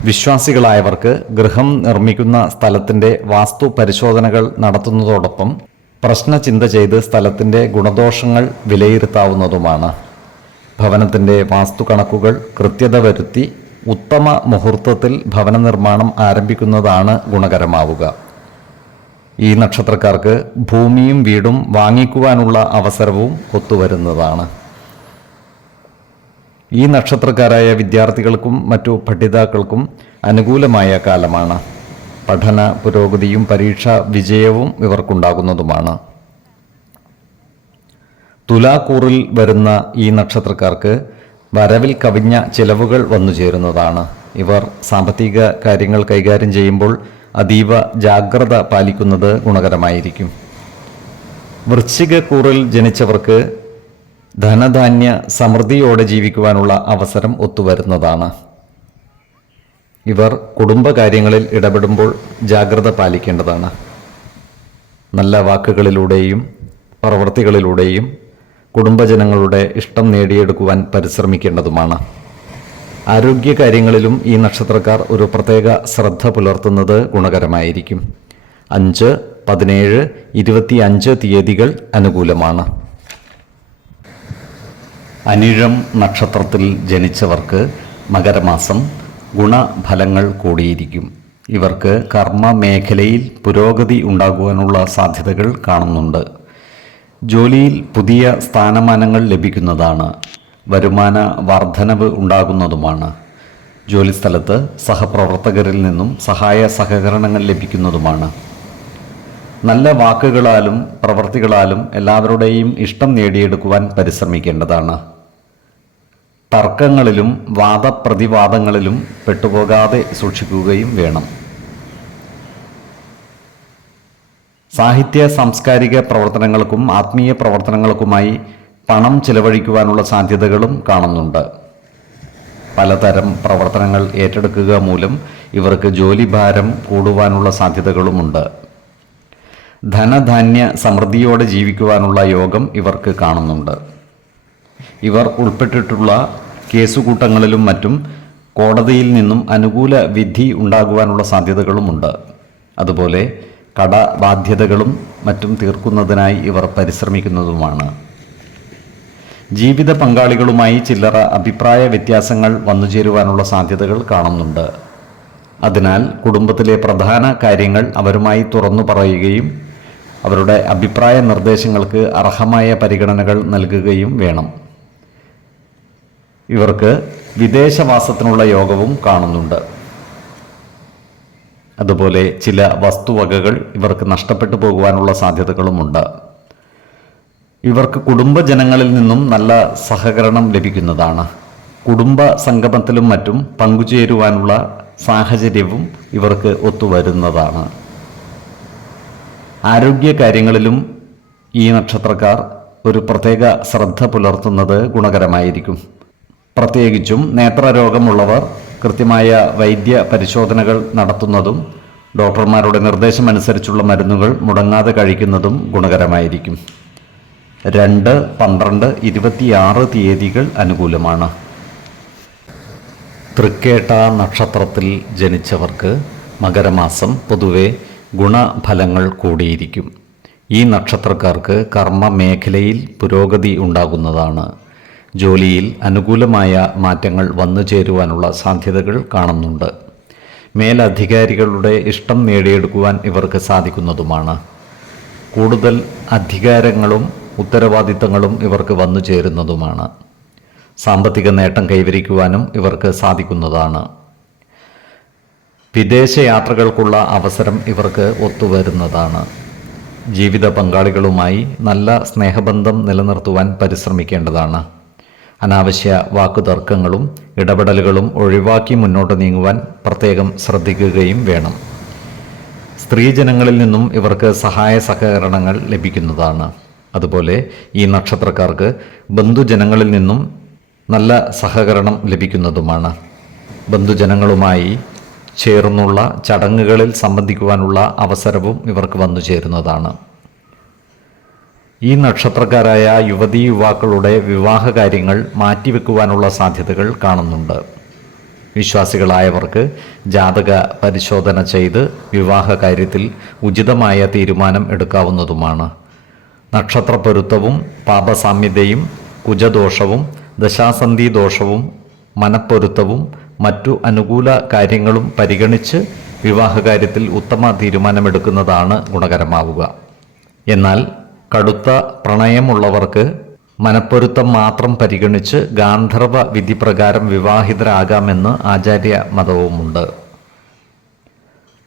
വിശ്വാസികളായവർക്ക് ഗൃഹം നിർമ്മിക്കുന്ന സ്ഥലത്തിൻ്റെ വാസ്തു പരിശോധനകൾ നടത്തുന്നതോടൊപ്പം പ്രശ്നചിന്ത ചെയ്ത് സ്ഥലത്തിൻ്റെ ഗുണദോഷങ്ങൾ വിലയിരുത്താവുന്നതുമാണ്. ഭവനത്തിൻ്റെ വാസ്തുകണക്കുകൾ കൃത്യത വരുത്തി ഉത്തമ മുഹൂർത്തത്തിൽ ഭവന നിർമ്മാണം ആരംഭിക്കുന്നതാണ് ഗുണകരമാവുക. ഈ നക്ഷത്രക്കാർക്ക് ഭൂമിയും വീടും വാങ്ങിക്കുവാനുള്ള അവസരവും ഒത്തുവരുന്നതാണ്. ഈ നക്ഷത്രക്കാരായ വിദ്യാർത്ഥികൾക്കും മറ്റു പഠിതാക്കൾക്കും അനുകൂലമായ കാലമാണ്. പഠന പുരോഗതിയും പരീക്ഷാ വിജയവും ഇവർക്കുണ്ടാകുന്നതുമാണ്. തുലാക്കൂറിൽ വരുന്ന ഈ നക്ഷത്രക്കാർക്ക് വരവിൽ കവിഞ്ഞ ചിലവുകൾ വന്നു ചേരുന്നതാണ്. ഇവർ സാമ്പത്തിക കാര്യങ്ങൾ കൈകാര്യം ചെയ്യുമ്പോൾ അതീവ ജാഗ്രത പാലിക്കുന്നത് ഗുണകരമായിരിക്കും. വൃശ്ചികക്കൂറിൽ ജനിച്ചവർക്ക് ധനധാന്യ സമൃദ്ധിയോടെ ജീവിക്കുവാനുള്ള അവസരം ഒത്തുവരുന്നതാണ്. ഇവർ കുടുംബകാര്യങ്ങളിൽ ഇടപെടുമ്പോൾ ജാഗ്രത പാലിക്കേണ്ടതാണ്. നല്ല വാക്കുകളിലൂടെയും പ്രവൃത്തികളിലൂടെയും കുടുംബജനങ്ങളുടെ ഇഷ്ടം നേടിയെടുക്കുവാൻ പരിശ്രമിക്കേണ്ടതുമാണ്. ആരോഗ്യകാര്യങ്ങളിലും ഈ നക്ഷത്രക്കാർ ഒരു പ്രത്യേക ശ്രദ്ധ പുലർത്തുന്നത് ഗുണകരമായിരിക്കും. 5, 17, 25 തീയതികൾ അനുകൂലമാണ്. അനിഴം നക്ഷത്രത്തിൽ ജനിച്ചവർക്ക് മകരമാസം ഗുണഫലങ്ങൾ കൂടിയിരിക്കും. ഇവർക്ക് കർമ്മ മേഖലയിൽ പുരോഗതി ഉണ്ടാകുവാനുള്ള സാധ്യതകൾ കാണുന്നുണ്ട്. ജോലിയിൽ പുതിയ സ്ഥാനമാനങ്ങൾ ലഭിക്കുന്നതാണ്. വരുമാന വർധനവ് ഉണ്ടാകുന്നതുമാണ്. ജോലിസ്ഥലത്ത് സഹപ്രവർത്തകരിൽ നിന്നും സഹായ സഹകരണങ്ങൾ ലഭിക്കുന്നതുമാണ്. നല്ല വാക്കുകളാലും പ്രവൃത്തികളാലും എല്ലാവരുടെയും ഇഷ്ടം നേടിയെടുക്കുവാൻ പരിശ്രമിക്കേണ്ടതാണ്. തർക്കങ്ങളിലും വാദപ്രതിവാദങ്ങളിലും പെട്ടുപോകാതെ സൂക്ഷിക്കുകയും വേണം. സാഹിത്യ സാംസ്കാരിക പ്രവർത്തനങ്ങൾക്കും ആത്മീയ പ്രവർത്തനങ്ങൾക്കുമായി പണം ചിലവഴിക്കുവാനുള്ള സാധ്യതകളും കാണുന്നുണ്ട്. പലതരം പ്രവർത്തനങ്ങൾ ഏറ്റെടുക്കുക മൂലം ഇവർക്ക് ജോലിഭാരം കൂടുവാനുള്ള സാധ്യതകളുമുണ്ട്. ധനധാന്യ സമൃദ്ധിയോടെ ജീവിക്കുവാനുള്ള യോഗം ഇവർക്ക് കാണുന്നുണ്ട്. ഇവർ ഉൾപ്പെട്ടിട്ടുള്ള കേസുകൂട്ടങ്ങളിലും മറ്റും കോടതിയിൽ നിന്നും അനുകൂല വിധി ഉണ്ടാകുവാനുള്ള സാധ്യതകളുമുണ്ട്. അതുപോലെ കടബാധ്യതകളും മറ്റും തീർക്കുന്നതിനായി ഇവർ പരിശ്രമിക്കുന്നതുമാണ്. ജീവിത പങ്കാളികളുമായി ചില്ലറ അഭിപ്രായ വ്യത്യാസങ്ങൾ വന്നുചേരുവാനുള്ള സാധ്യതകൾ കാണുന്നുണ്ട്. അതിനാൽ കുടുംബത്തിലെ പ്രധാന കാര്യങ്ങൾ അവരുമായി തുറന്നു പറയുകയും അവരുടെ അഭിപ്രായ നിർദ്ദേശങ്ങൾക്ക് അർഹമായ പരിഗണനകൾ നൽകുകയും വേണം. ഇവർക്ക് വിദേശവാസത്തിനുള്ള യോഗവും കാണുന്നുണ്ട്. അതുപോലെ ചില വസ്തുവകകൾ ഇവർക്ക് നഷ്ടപ്പെട്ടു പോകുവാനുള്ള സാധ്യതകളുമുണ്ട്. ഇവർക്ക് കുടുംബജനങ്ങളിൽ നിന്നും നല്ല സഹകരണം ലഭിക്കുന്നതാണ്. കുടുംബ സംഗമത്തിലും മറ്റും പങ്കുചേരുവാനുള്ള സാഹചര്യവും ഇവർക്ക് ഒത്തുവരുന്നതാണ്. ആരോഗ്യകാര്യങ്ങളിലും ഈ നക്ഷത്രക്കാർ ഒരു പ്രത്യേക ശ്രദ്ധ പുലർത്തുന്നത് ഗുണകരമായിരിക്കും. പ്രത്യേകിച്ചും നേത്രരോഗമുള്ളവർ കൃത്യമായ വൈദ്യ പരിശോധനകൾ നടത്തുന്നതും ഡോക്ടർമാരുടെ നിർദ്ദേശമനുസരിച്ചുള്ള മരുന്നുകൾ മുടങ്ങാതെ കഴിക്കുന്നതും ഗുണകരമായിരിക്കും. 2, 12, 26 തീയതികൾ അനുകൂലമാണ്. തൃക്കേട്ട നക്ഷത്രത്തിൽ ജനിച്ചവർക്ക് മകരമാസം പൊതുവെ ഗുണഫലങ്ങൾ കൂടിയിരിക്കും. ഈ നക്ഷത്രക്കാർക്ക് കർമ്മ മേഖലയിൽ പുരോഗതി ഉണ്ടാകുന്നതാണ്. ജോലിയിൽ അനുകൂലമായ മാറ്റങ്ങൾ വന്നു ചേരുവാനുള്ള സാധ്യതകൾ കാണുന്നുണ്ട്. മേലധികാരികളുടെ ഇഷ്ടം നേടിയെടുക്കുവാൻ ഇവർക്ക് സാധിക്കുന്നതുമാണ്. കൂടുതൽ അധികാരങ്ങളും ഉത്തരവാദിത്തങ്ങളും ഇവർക്ക് വന്നു ചേരുന്നതുമാണ്. സാമ്പത്തിക നേട്ടം കൈവരിക്കുവാനും ഇവർക്ക് സാധിക്കുന്നതാണ്. വിദേശയാത്രകൾക്കുള്ള അവസരം ഇവർക്ക് ഒത്തുവരുന്നതാണ്. ജീവിത പങ്കാളികളുമായി നല്ല സ്നേഹബന്ധം നിലനിർത്തുവാൻ പരിശ്രമിക്കേണ്ടതാണ്. അനാവശ്യ വാക്കുതർക്കങ്ങളും ഇടപെടലുകളും ഒഴിവാക്കി മുന്നോട്ട് നീങ്ങുവാൻ പ്രത്യേകം ശ്രദ്ധിക്കുകയും വേണം. സ്ത്രീജനങ്ങളിൽ നിന്നും ഇവർക്ക് സഹായ സഹകരണങ്ങൾ ലഭിക്കുന്നതാണ്. അതുപോലെ ഈ നക്ഷത്രക്കാർക്ക് ബന്ധുജനങ്ങളിൽ നിന്നും നല്ല സഹകരണം ലഭിക്കുന്നതുമാണ്. ബന്ധുജനങ്ങളുമായി ചേർന്നുള്ള ചടങ്ങുകളിൽ സംബന്ധിക്കുവാനുള്ള അവസരവും ഇവർക്ക് വന്നു ചേരുന്നതാണ്. ഈ നക്ഷത്രക്കാരായ യുവതീ യുവാക്കളുടെ വിവാഹ കാര്യങ്ങൾ മാറ്റിവെക്കുവാനുള്ള സാധ്യതകൾ കാണുന്നുണ്ട്. വിശ്വാസികളായവർക്ക് ജാതക പരിശോധന ചെയ്ത് വിവാഹ കാര്യത്തിൽ ഉചിതമായ തീരുമാനം എടുക്കാവുന്നതുമാണ്. നക്ഷത്രപ്പൊരുത്തവും പാപസാമ്യതയും കുജദോഷവും ദശാസന്ധി ദോഷവും മനപ്പൊരുത്തവും മറ്റു അനുകൂല കാര്യങ്ങളും പരിഗണിച്ച് വിവാഹകാര്യത്തിൽ ഉത്തമ തീരുമാനമെടുക്കുന്നതാണ് ഗുണകരമാവുക. എന്നാൽ കടുത്ത പ്രണയമുള്ളവർക്ക് മനപ്പൊരുത്തം മാത്രം പരിഗണിച്ച് ഗാന്ധർവ വിധിപ്രകാരം വിവാഹിതരാകാമെന്ന് ആചാര്യ മതവുമുണ്ട്.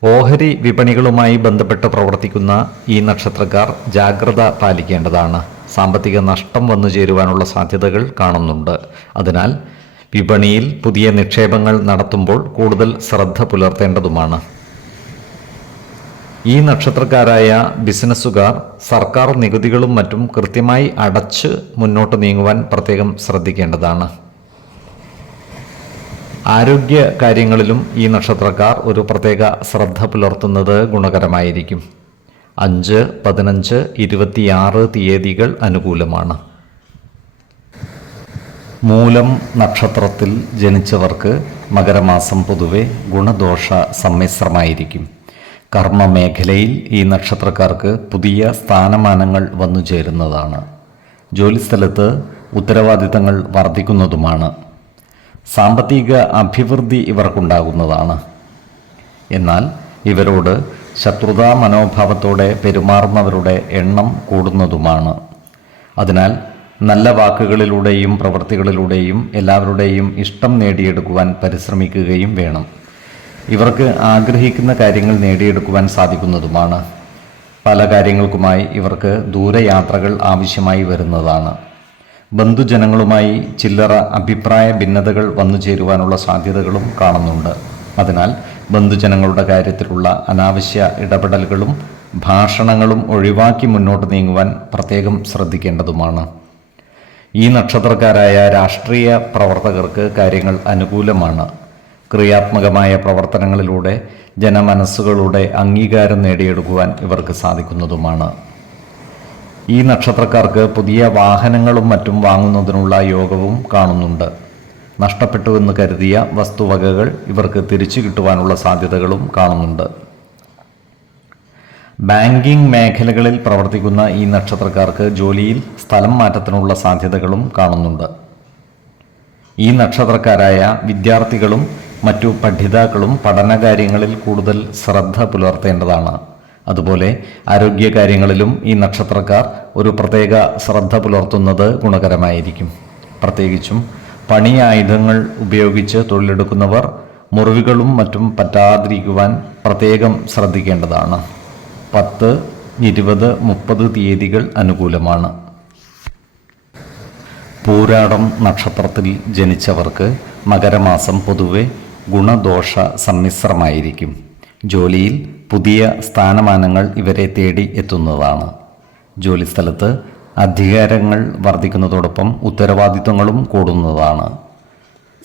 ഓഹരി വിപണികളുമായി ബന്ധപ്പെട്ട് പ്രവർത്തിക്കുന്ന ഈ നക്ഷത്രക്കാർ ജാഗ്രത പാലിക്കേണ്ടതാണ്. സാമ്പത്തിക നഷ്ടം വന്നു ചേരുവാനുള്ള സാധ്യതകൾ കാണുന്നുണ്ട്. അതിനാൽ വിപണിയിൽ പുതിയ നിക്ഷേപങ്ങൾ നടത്തുമ്പോൾ കൂടുതൽ ശ്രദ്ധ പുലർത്തേണ്ടതുമാണ്. ഈ നക്ഷത്രക്കാരായ ബിസിനസ്സുകാർ സർക്കാർ നികുതികളും മറ്റും കൃത്യമായി അടച്ച് മുന്നോട്ട് നീങ്ങുവാൻ പ്രത്യേകം ശ്രദ്ധിക്കേണ്ടതാണ്. ആരോഗ്യ കാര്യങ്ങളിലും ഈ നക്ഷത്രക്കാർ ഒരു പ്രത്യേക ശ്രദ്ധ പുലർത്തുന്നത് ഗുണകരമായിരിക്കും. 5, 15, 26 തീയതികൾ അനുകൂലമാണ്. മൂലം നക്ഷത്രത്തിൽ ജനിച്ചവർക്ക് മകരമാസം പൊതുവെ ഗുണദോഷ സമ്മിശ്രമായിരിക്കും. കർമ്മമേഖലയിൽ ഈ നക്ഷത്രക്കാർക്ക് പുതിയ സ്ഥാനമാനങ്ങൾ വന്നു ചേരുന്നതാണ്. ജോലിസ്ഥലത്ത് ഉത്തരവാദിത്തങ്ങൾ വർദ്ധിക്കുന്നതുമാണ്. സാമ്പത്തിക അഭിവൃദ്ധി ഇവർക്കുണ്ടാകുന്നതാണ്. എന്നാൽ ഇവരോട് ശത്രുതാ മനോഭാവത്തോടെ പെരുമാറുന്നവരുടെ എണ്ണം കൂടുന്നതുമാണ്. അതിനാൽ നല്ല വാക്കുകളിലൂടെയും പ്രവൃത്തികളിലൂടെയും എല്ലാവരുടെയും ഇഷ്ടം നേടിയെടുക്കുവാൻ പരിശ്രമിക്കുകയും വേണം. ഇവർക്ക് ആഗ്രഹിക്കുന്ന കാര്യങ്ങൾ നേടിയെടുക്കുവാൻ സാധിക്കുന്നതുമാണ്. പല കാര്യങ്ങൾക്കുമായി ഇവർക്ക് ദൂരയാത്രകൾ ആവശ്യമായി വരുന്നതാണ്. ബന്ധുജനങ്ങളുമായി ചില്ലറ അഭിപ്രായ ഭിന്നതകൾ വന്നു ചേരുവാനുള്ള സാധ്യതകളും കാണുന്നുണ്ട്. അതിനാൽ ബന്ധുജനങ്ങളുടെ കാര്യത്തിലുള്ള അനാവശ്യ ഇടപെടലുകളും ഭാഷണങ്ങളും ഒഴിവാക്കി മുന്നോട്ട് നീങ്ങുവാൻ പ്രത്യേകം ശ്രദ്ധിക്കേണ്ടതുമാണ്. ഈ നക്ഷത്രക്കാരായ രാഷ്ട്രീയ പ്രവർത്തകർക്ക് കാര്യങ്ങൾ അനുകൂലമാണ്. ക്രിയാത്മകമായ പ്രവർത്തനങ്ങളിലൂടെ ജനമനസ്സുകളുടെ അംഗീകാരം നേടിയെടുക്കുവാൻ ഇവർക്ക് സാധിക്കുന്നതുമാണ്. ഈ നക്ഷത്രക്കാർക്ക് പുതിയ വാഹനങ്ങളും മറ്റും വാങ്ങുന്നതിനുള്ള യോഗവും കാണുന്നുണ്ട്. നഷ്ടപ്പെട്ടുവെന്ന് കരുതിയ വസ്തുവകകൾ ഇവർക്ക് തിരിച്ചു കിട്ടുവാനുള്ള സാധ്യതകളും കാണുന്നുണ്ട്. ബാങ്കിംഗ് മേഖലകളിൽ പ്രവർത്തിക്കുന്ന ഈ നക്ഷത്രക്കാർക്ക് ജോലിയിൽ സ്ഥലം മാറ്റത്തിനുള്ള സാധ്യതകളും കാണുന്നുണ്ട്. ഈ നക്ഷത്രക്കാരായ വിദ്യാർത്ഥികളും മറ്റു പഠിതാക്കളും പഠനകാര്യങ്ങളിൽ കൂടുതൽ ശ്രദ്ധ പുലർത്തേണ്ടതാണ്. അതുപോലെ ആരോഗ്യകാര്യങ്ങളിലും ഈ നക്ഷത്രക്കാർ ഒരു പ്രത്യേക ശ്രദ്ധ പുലർത്തുന്നത് ഗുണകരമായിരിക്കും. പ്രത്യേകിച്ചും പണിയായുധങ്ങൾ ഉപയോഗിച്ച് തൊഴിലെടുക്കുന്നവർ മുറിവുകളും മറ്റും പറ്റാതിരിക്കുവാൻ പ്രത്യേകം ശ്രദ്ധിക്കേണ്ടതാണ്. 10, 20, 30 തീയതികൾ അനുകൂലമാണ്. പൂരാടം നക്ഷത്രത്തിൽ ജനിച്ചവർക്ക് മകരമാസം പൊതുവെ ഗുണദോഷ സമ്മിശ്രമായിരിക്കും. ജോലിയിൽ പുതിയ സ്ഥാനമാനങ്ങൾ ഇവരെ തേടി എത്തുന്നതാണ്. ജോലിസ്ഥലത്ത് അധികാരങ്ങൾ വർദ്ധിക്കുന്നതോടൊപ്പം ഉത്തരവാദിത്വങ്ങളും കൂടുന്നതാണ്.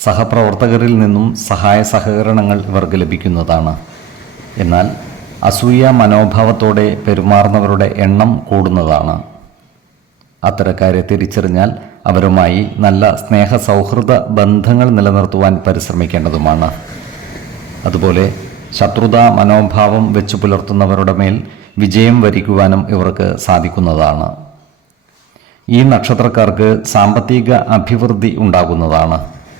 സഹപ്രവർത്തകരിൽ നിന്നും സഹായ സഹകരണങ്ങൾ ഇവർക്ക് ലഭിക്കുന്നതാണ്. എന്നാൽ അസൂയ മനോഭാവത്തോടെ പെരുമാറുന്നവരുടെ എണ്ണം കൂടുന്നതാണ്. അത്തരക്കാരെ തിരിച്ചറിഞ്ഞാൽ അവരുമായി നല്ല സ്നേഹ സൗഹൃദ ബന്ധങ്ങൾ നിലനിർത്തുവാൻ പരിശ്രമിക്കേണ്ടതുമാണ്. അതുപോലെ ശത്രുതാ മനോഭാവം വെച്ചു പുലർത്തുന്നവരുടെ മേൽ വിജയം വരിക്കുവാനും ഇവർക്ക് സാധിക്കുന്നതാണ്. ഈ നക്ഷത്രക്കാർക്ക് സാമ്പത്തിക അഭിവൃദ്ധി ഉണ്ടാകുന്നതാണ്.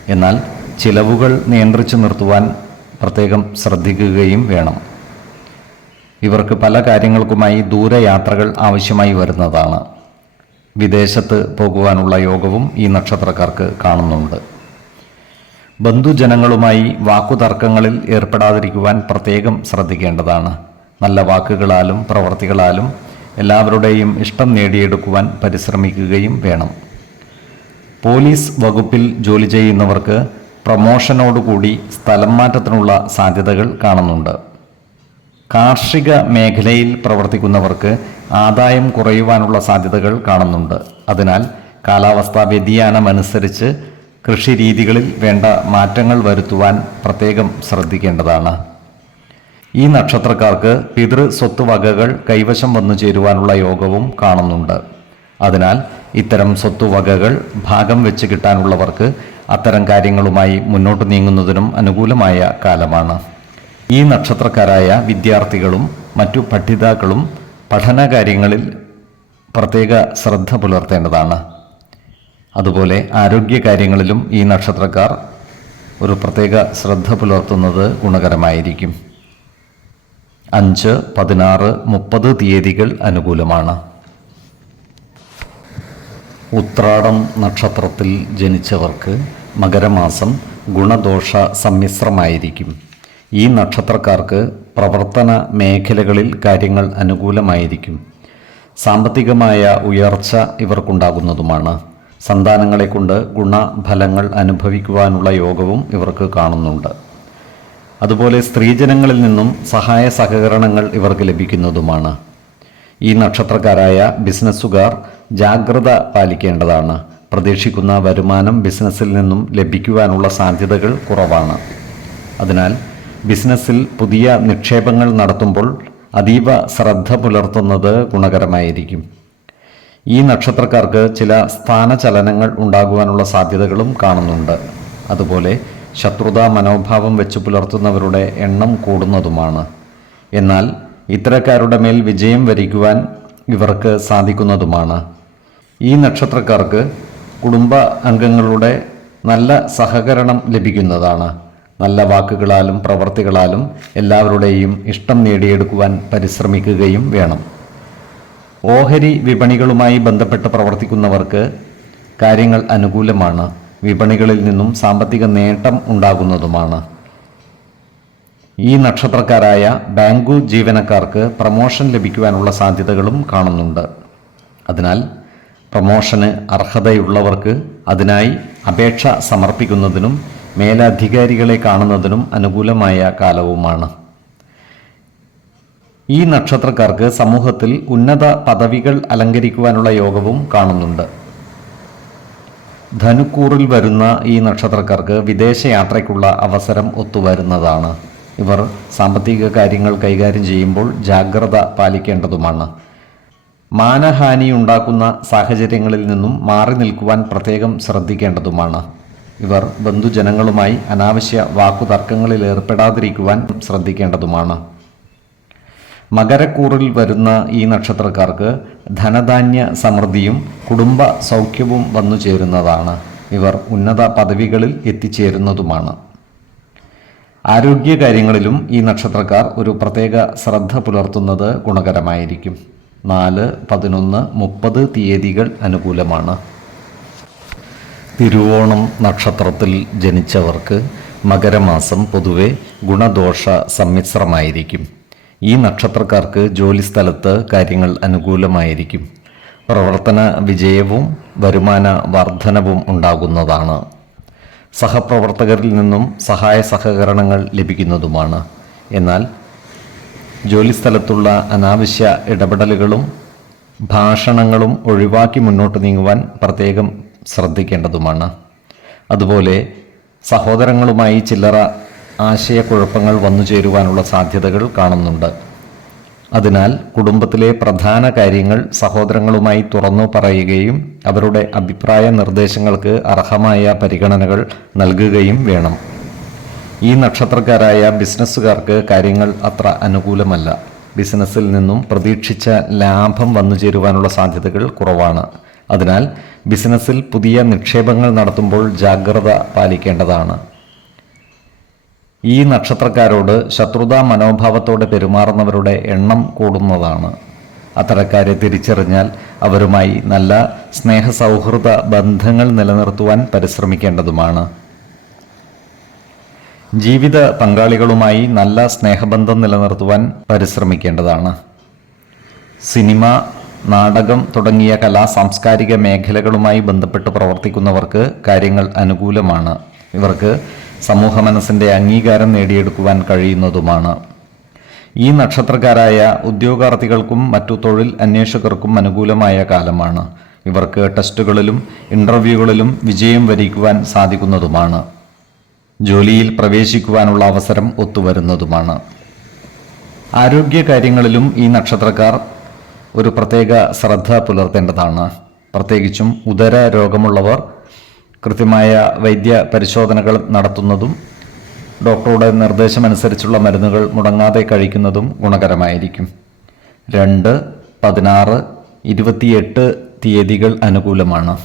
എന്നാൽ ചിലവുകൾ നിയന്ത്രിച്ചു നിർത്തുവാൻ പ്രത്യേകം ശ്രദ്ധിക്കുകയും വേണം. ഇവർക്ക് പല കാര്യങ്ങൾക്കുമായി ദൂരയാത്രകൾ ആവശ്യമായി വരുന്നതാണ്. വിദേശത്ത് പോകുവാനുള്ള യോഗവും ഈ നക്ഷത്രക്കാർക്ക് കാണുന്നുണ്ട്. ബന്ധുജനങ്ങളുമായി വാക്കുതർക്കങ്ങളിൽ ഏർപ്പെടാതിരിക്കുവാൻ പ്രത്യേകം ശ്രദ്ധിക്കേണ്ടതാണ്. നല്ല വാക്കുകളാലും പ്രവർത്തികളാലും എല്ലാവരുടെയും ഇഷ്ടം നേടിയെടുക്കുവാൻ പരിശ്രമിക്കുകയും വേണം. പോലീസ് വകുപ്പിൽ ജോലി ചെയ്യുന്നവർക്ക് പ്രമോഷനോടുകൂടി സ്ഥലം മാറ്റത്തിനുള്ള സാധ്യതകൾ കാണുന്നുണ്ട്. കാർഷിക മേഖലയിൽ പ്രവർത്തിക്കുന്നവർക്ക് ആദായം കുറയുവാനുള്ള സാധ്യതകൾ കാണുന്നുണ്ട്. അതിനാൽ കാലാവസ്ഥാ വ്യതിയാനമനുസരിച്ച് കൃഷി രീതികളിൽ വേണ്ട മാറ്റങ്ങൾ വരുത്തുവാൻ പ്രത്യേകം ശ്രദ്ധിക്കേണ്ടതാണ്. ഈ നക്ഷത്രക്കാർക്ക് പിതൃ സ്വത്തുവകകൾ കൈവശം വന്നു ചേരുവാനുള്ള യോഗവും കാണുന്നുണ്ട്. അതിനാൽ ഇത്തരം സ്വത്തുവകകൾ ഭാഗം വെച്ച് കിട്ടാനുള്ളവർക്ക് അത്തരം കാര്യങ്ങളുമായി മുന്നോട്ട് നീങ്ങുന്നതിനും അനുകൂലമായ കാലമാണ്. ഈ നക്ഷത്രക്കാരായ വിദ്യാർത്ഥികളും മറ്റു പഠിതാക്കളും പഠനകാര്യങ്ങളിൽ പ്രത്യേക ശ്രദ്ധ പുലർത്തേണ്ടതാണ്. അതുപോലെ ആരോഗ്യകാര്യങ്ങളിലും ഈ നക്ഷത്രക്കാർ ഒരു പ്രത്യേക ശ്രദ്ധ പുലർത്തുന്നത് ഗുണകരമായിരിക്കും. 5, 16, 30 തീയതികൾ അനുകൂലമാണ്. ഉത്രാടം നക്ഷത്രത്തിൽ ജനിച്ചവർക്ക് മകരമാസം ഗുണദോഷ സമ്മിശ്രമായിരിക്കും. ഈ നക്ഷത്രക്കാർക്ക് പ്രവർത്തന മേഖലകളിൽ കാര്യങ്ങൾ അനുകൂലമായിരിക്കും. സാമ്പത്തികമായ ഉയർച്ച ഇവർക്കുണ്ടാകുന്നതുമാണ്. സന്താനങ്ങളെ കൊണ്ട് ഗുണഫലങ്ങൾ അനുഭവിക്കുവാനുള്ള യോഗവും ഇവർക്ക് കാണുന്നുണ്ട്. അതുപോലെ സ്ത്രീജനങ്ങളിൽ നിന്നും സഹായ സഹകരണങ്ങൾ ഇവർക്ക് ലഭിക്കുന്നതുമാണ്. ഈ നക്ഷത്രക്കാരായ ബിസിനസ്സുകാർ ജാഗ്രത പാലിക്കേണ്ടതാണ്. പ്രതീക്ഷിക്കുന്ന വരുമാനം ബിസിനസ്സിൽ നിന്നും ലഭിക്കുവാനുള്ള സാധ്യതകൾ കുറവാണ്. അതിനാൽ ബിസിനസ്സിൽ പുതിയ നിക്ഷേപങ്ങൾ നടത്തുമ്പോൾ അതീവ ശ്രദ്ധ പുലർത്തുന്നത് ഗുണകരമായിരിക്കും. ഈ നക്ഷത്രക്കാർക്ക് ചില സ്ഥാനചലനങ്ങൾ ഉണ്ടാകുവാനുള്ള സാധ്യതകളും കാണുന്നുണ്ട്. അതുപോലെ ശത്രുതാ മനോഭാവം വെച്ച് പുലർത്തുന്നവരുടെ എണ്ണം കൂടുന്നതുമാണ്. എന്നാൽ ഇത്തരക്കാരുടെ മേൽ വിജയം വരിക്കുവാൻ ഇവർക്ക് സാധിക്കുന്നതുമാണ്. ഈ നക്ഷത്രക്കാർക്ക് കുടുംബ അംഗങ്ങളുടെ നല്ല സഹകരണം ലഭിക്കുന്നതാണ്. നല്ല വാക്കുകളാലും പ്രവർത്തികളാലും എല്ലാവരുടെയും ഇഷ്ടം നേടിയെടുക്കുവാൻ പരിശ്രമിക്കുകയും വേണം. ഓഹരി വിപണികളുമായി ബന്ധപ്പെട്ട് പ്രവർത്തിക്കുന്നവർക്ക് കാര്യങ്ങൾ അനുകൂലമാണ്. വിപണികളിൽ നിന്നും സാമ്പത്തിക നേട്ടം ഉണ്ടാകുന്നതുമാണ്. ഈ നക്ഷത്രക്കാരായ ബാങ്കു ജീവനക്കാർക്ക് പ്രമോഷൻ ലഭിക്കുവാനുള്ള സാധ്യതകളും കാണുന്നുണ്ട്. അതിനാൽ പ്രമോഷന് അർഹതയുള്ളവർക്ക് അതിനായി അപേക്ഷ സമർപ്പിക്കുന്നതിനും മേലധികാരികളെ കാണുന്നതിനും അനുകൂലമായ കാലവുമാണ്. ഈ നക്ഷത്രക്കാർക്ക് സമൂഹത്തിൽ ഉന്നത പദവികൾ അലങ്കരിക്കുവാനുള്ള യോഗവും കാണുന്നുണ്ട്. ധനുക്കൂറിൽ വരുന്ന ഈ നക്ഷത്രക്കാർക്ക് വിദേശയാത്രയ്ക്കുള്ള അവസരം ഒത്തുവരുന്നതാണ്. ഇവർ സാമ്പത്തിക കാര്യങ്ങൾ കൈകാര്യം ചെയ്യുമ്പോൾ ജാഗ്രത പാലിക്കേണ്ടതുമാണ്. മാനഹാനി ഉണ്ടാക്കുന്ന സാഹചര്യങ്ങളിൽ നിന്നും മാറി നിൽക്കുവാൻ പ്രത്യേകം ശ്രദ്ധിക്കേണ്ടതുമാണ്. ഇവർ ബന്ധുജനങ്ങളുമായി അനാവശ്യ വാക്കുതർക്കങ്ങളിൽ ഏർപ്പെടാതിരിക്കുവാൻ ശ്രദ്ധിക്കേണ്ടതുമാണ്. മകരക്കൂറിൽ വരുന്ന ഈ നക്ഷത്രക്കാർക്ക് ധനധാന്യ സമൃദ്ധിയും കുടുംബ സൗഖ്യവും വന്നു ചേരുന്നതാണ്. ഇവർ ഉന്നത പദവികളിൽ എത്തിച്ചേരുന്നതുമാണ്. ആരോഗ്യകാര്യങ്ങളിലും ഈ നക്ഷത്രക്കാർ ഒരു പ്രത്യേക ശ്രദ്ധ പുലർത്തുന്നത് ഗുണകരമായിരിക്കും. 4, 11, 30 തീയതികൾ അനുകൂലമാണ്. തിരുവോണം നക്ഷത്രത്തിൽ ജനിച്ചവർക്ക് മകരമാസം പൊതുവെ ഗുണദോഷ സമ്മിശ്രമായിരിക്കും. ഈ നക്ഷത്രക്കാർക്ക് ജോലിസ്ഥലത്ത് കാര്യങ്ങൾ അനുകൂലമായിരിക്കും. പ്രവർത്തന വിജയവും വരുമാന വർധനവും ഉണ്ടാകുന്നതാണ്. സഹപ്രവർത്തകരിൽ നിന്നും സഹായ സഹകരണങ്ങൾ ലഭിക്കുന്നതുമാണ്. എന്നാൽ ജോലിസ്ഥലത്തുള്ള അനാവശ്യ ഇടപെടലുകളും ഭാഷണങ്ങളും ഒഴിവാക്കി മുന്നോട്ട് നീങ്ങുവാൻ പ്രത്യേകം ശ്രദ്ധിക്കേണ്ടതുമാണ്. അതുപോലെ സഹോദരങ്ങളുമായി ചില്ലറ ആശയക്കുഴപ്പങ്ങൾ വന്നു ചേരുവാനുള്ള സാധ്യതകൾ കാണുന്നുണ്ട്. അതിനാൽ കുടുംബത്തിലെ പ്രധാന കാര്യങ്ങൾ സഹോദരങ്ങളുമായി തുറന്നു പറയുകയും അവരുടെ അഭിപ്രായ നിർദ്ദേശങ്ങൾക്ക് അർഹമായ പരിഗണനകൾ നൽകുകയും വേണം. ഈ നക്ഷത്രക്കാരായ ബിസിനസ്സുകാർക്ക് കാര്യങ്ങൾ അത്ര അനുകൂലമല്ല. ബിസിനസ്സിൽ നിന്നും പ്രതീക്ഷിച്ച ലാഭം വന്നു ചേരുവാനുള്ള സാധ്യതകൾ കുറവാണ്. അതിനാൽ ബിസിനസ്സിൽ പുതിയ നിക്ഷേപങ്ങൾ നടത്തുമ്പോൾ ജാഗ്രത പാലിക്കേണ്ടതാണ്. ഈ നക്ഷത്രക്കാരോട് ശത്രുതാ മനോഭാവത്തോടെ പെരുമാറുന്നവരുടെ എണ്ണം കൂടുന്നതാണ്. അത്തരക്കാരെ തിരിച്ചറിഞ്ഞാൽ അവരുമായി നല്ല സ്നേഹസൗഹൃദ ബന്ധങ്ങൾ നിലനിർത്തുവാൻ പരിശ്രമിക്കേണ്ടതുമാണ്. ജീവിത പങ്കാളികളുമായി നല്ല സ്നേഹബന്ധം നിലനിർത്തുവാൻ പരിശ്രമിക്കേണ്ടതാണ്. സിനിമ, നാടകം തുടങ്ങിയ സാംസ്കാരിക മേഖലകളുമായി ബന്ധപ്പെട്ട് പ്രവർത്തിക്കുന്നവർക്ക് കാര്യങ്ങൾ അനുകൂലമാണ്. ഇവർക്ക് സമൂഹ മനസ്സിൻ്റെ അംഗീകാരം നേടിയെടുക്കുവാൻ കഴിയുന്നതുമാണ്. ഈ നക്ഷത്രക്കാരായ ഉദ്യോഗാർത്ഥികൾക്കും മറ്റു തൊഴിൽ അന്വേഷകർക്കും അനുകൂലമായ കാലമാണ്. ഇവർക്ക് ടെസ്റ്റുകളിലും ഇൻ്റർവ്യൂകളിലും വിജയം വരിക്കുവാൻ സാധിക്കുന്നതുമാണ്. ജോലിയിൽ പ്രവേശിക്കുവാനുള്ള അവസരം ഒത്തുവരുന്നതുമാണ്. ആരോഗ്യകാര്യങ്ങളിലും ഈ നക്ഷത്രക്കാർ ഒരു പ്രത്യേക ശ്രദ്ധ പുലർത്തേണ്ടതാണ്. പ്രത്യേകിച്ചും ഉദര രോഗമുള്ളവർ കൃത്യമായ വൈദ്യ പരിശോധനകൾ നടത്തുന്നതും ഡോക്ടറുടെ നിർദ്ദേശമനുസരിച്ചുള്ള മരുന്നുകൾ മുടങ്ങാതെ കഴിക്കുന്നതും ഗുണകരമായിരിക്കും. 2, 16, 28 തീയതികൾ അനുകൂലമാണ്.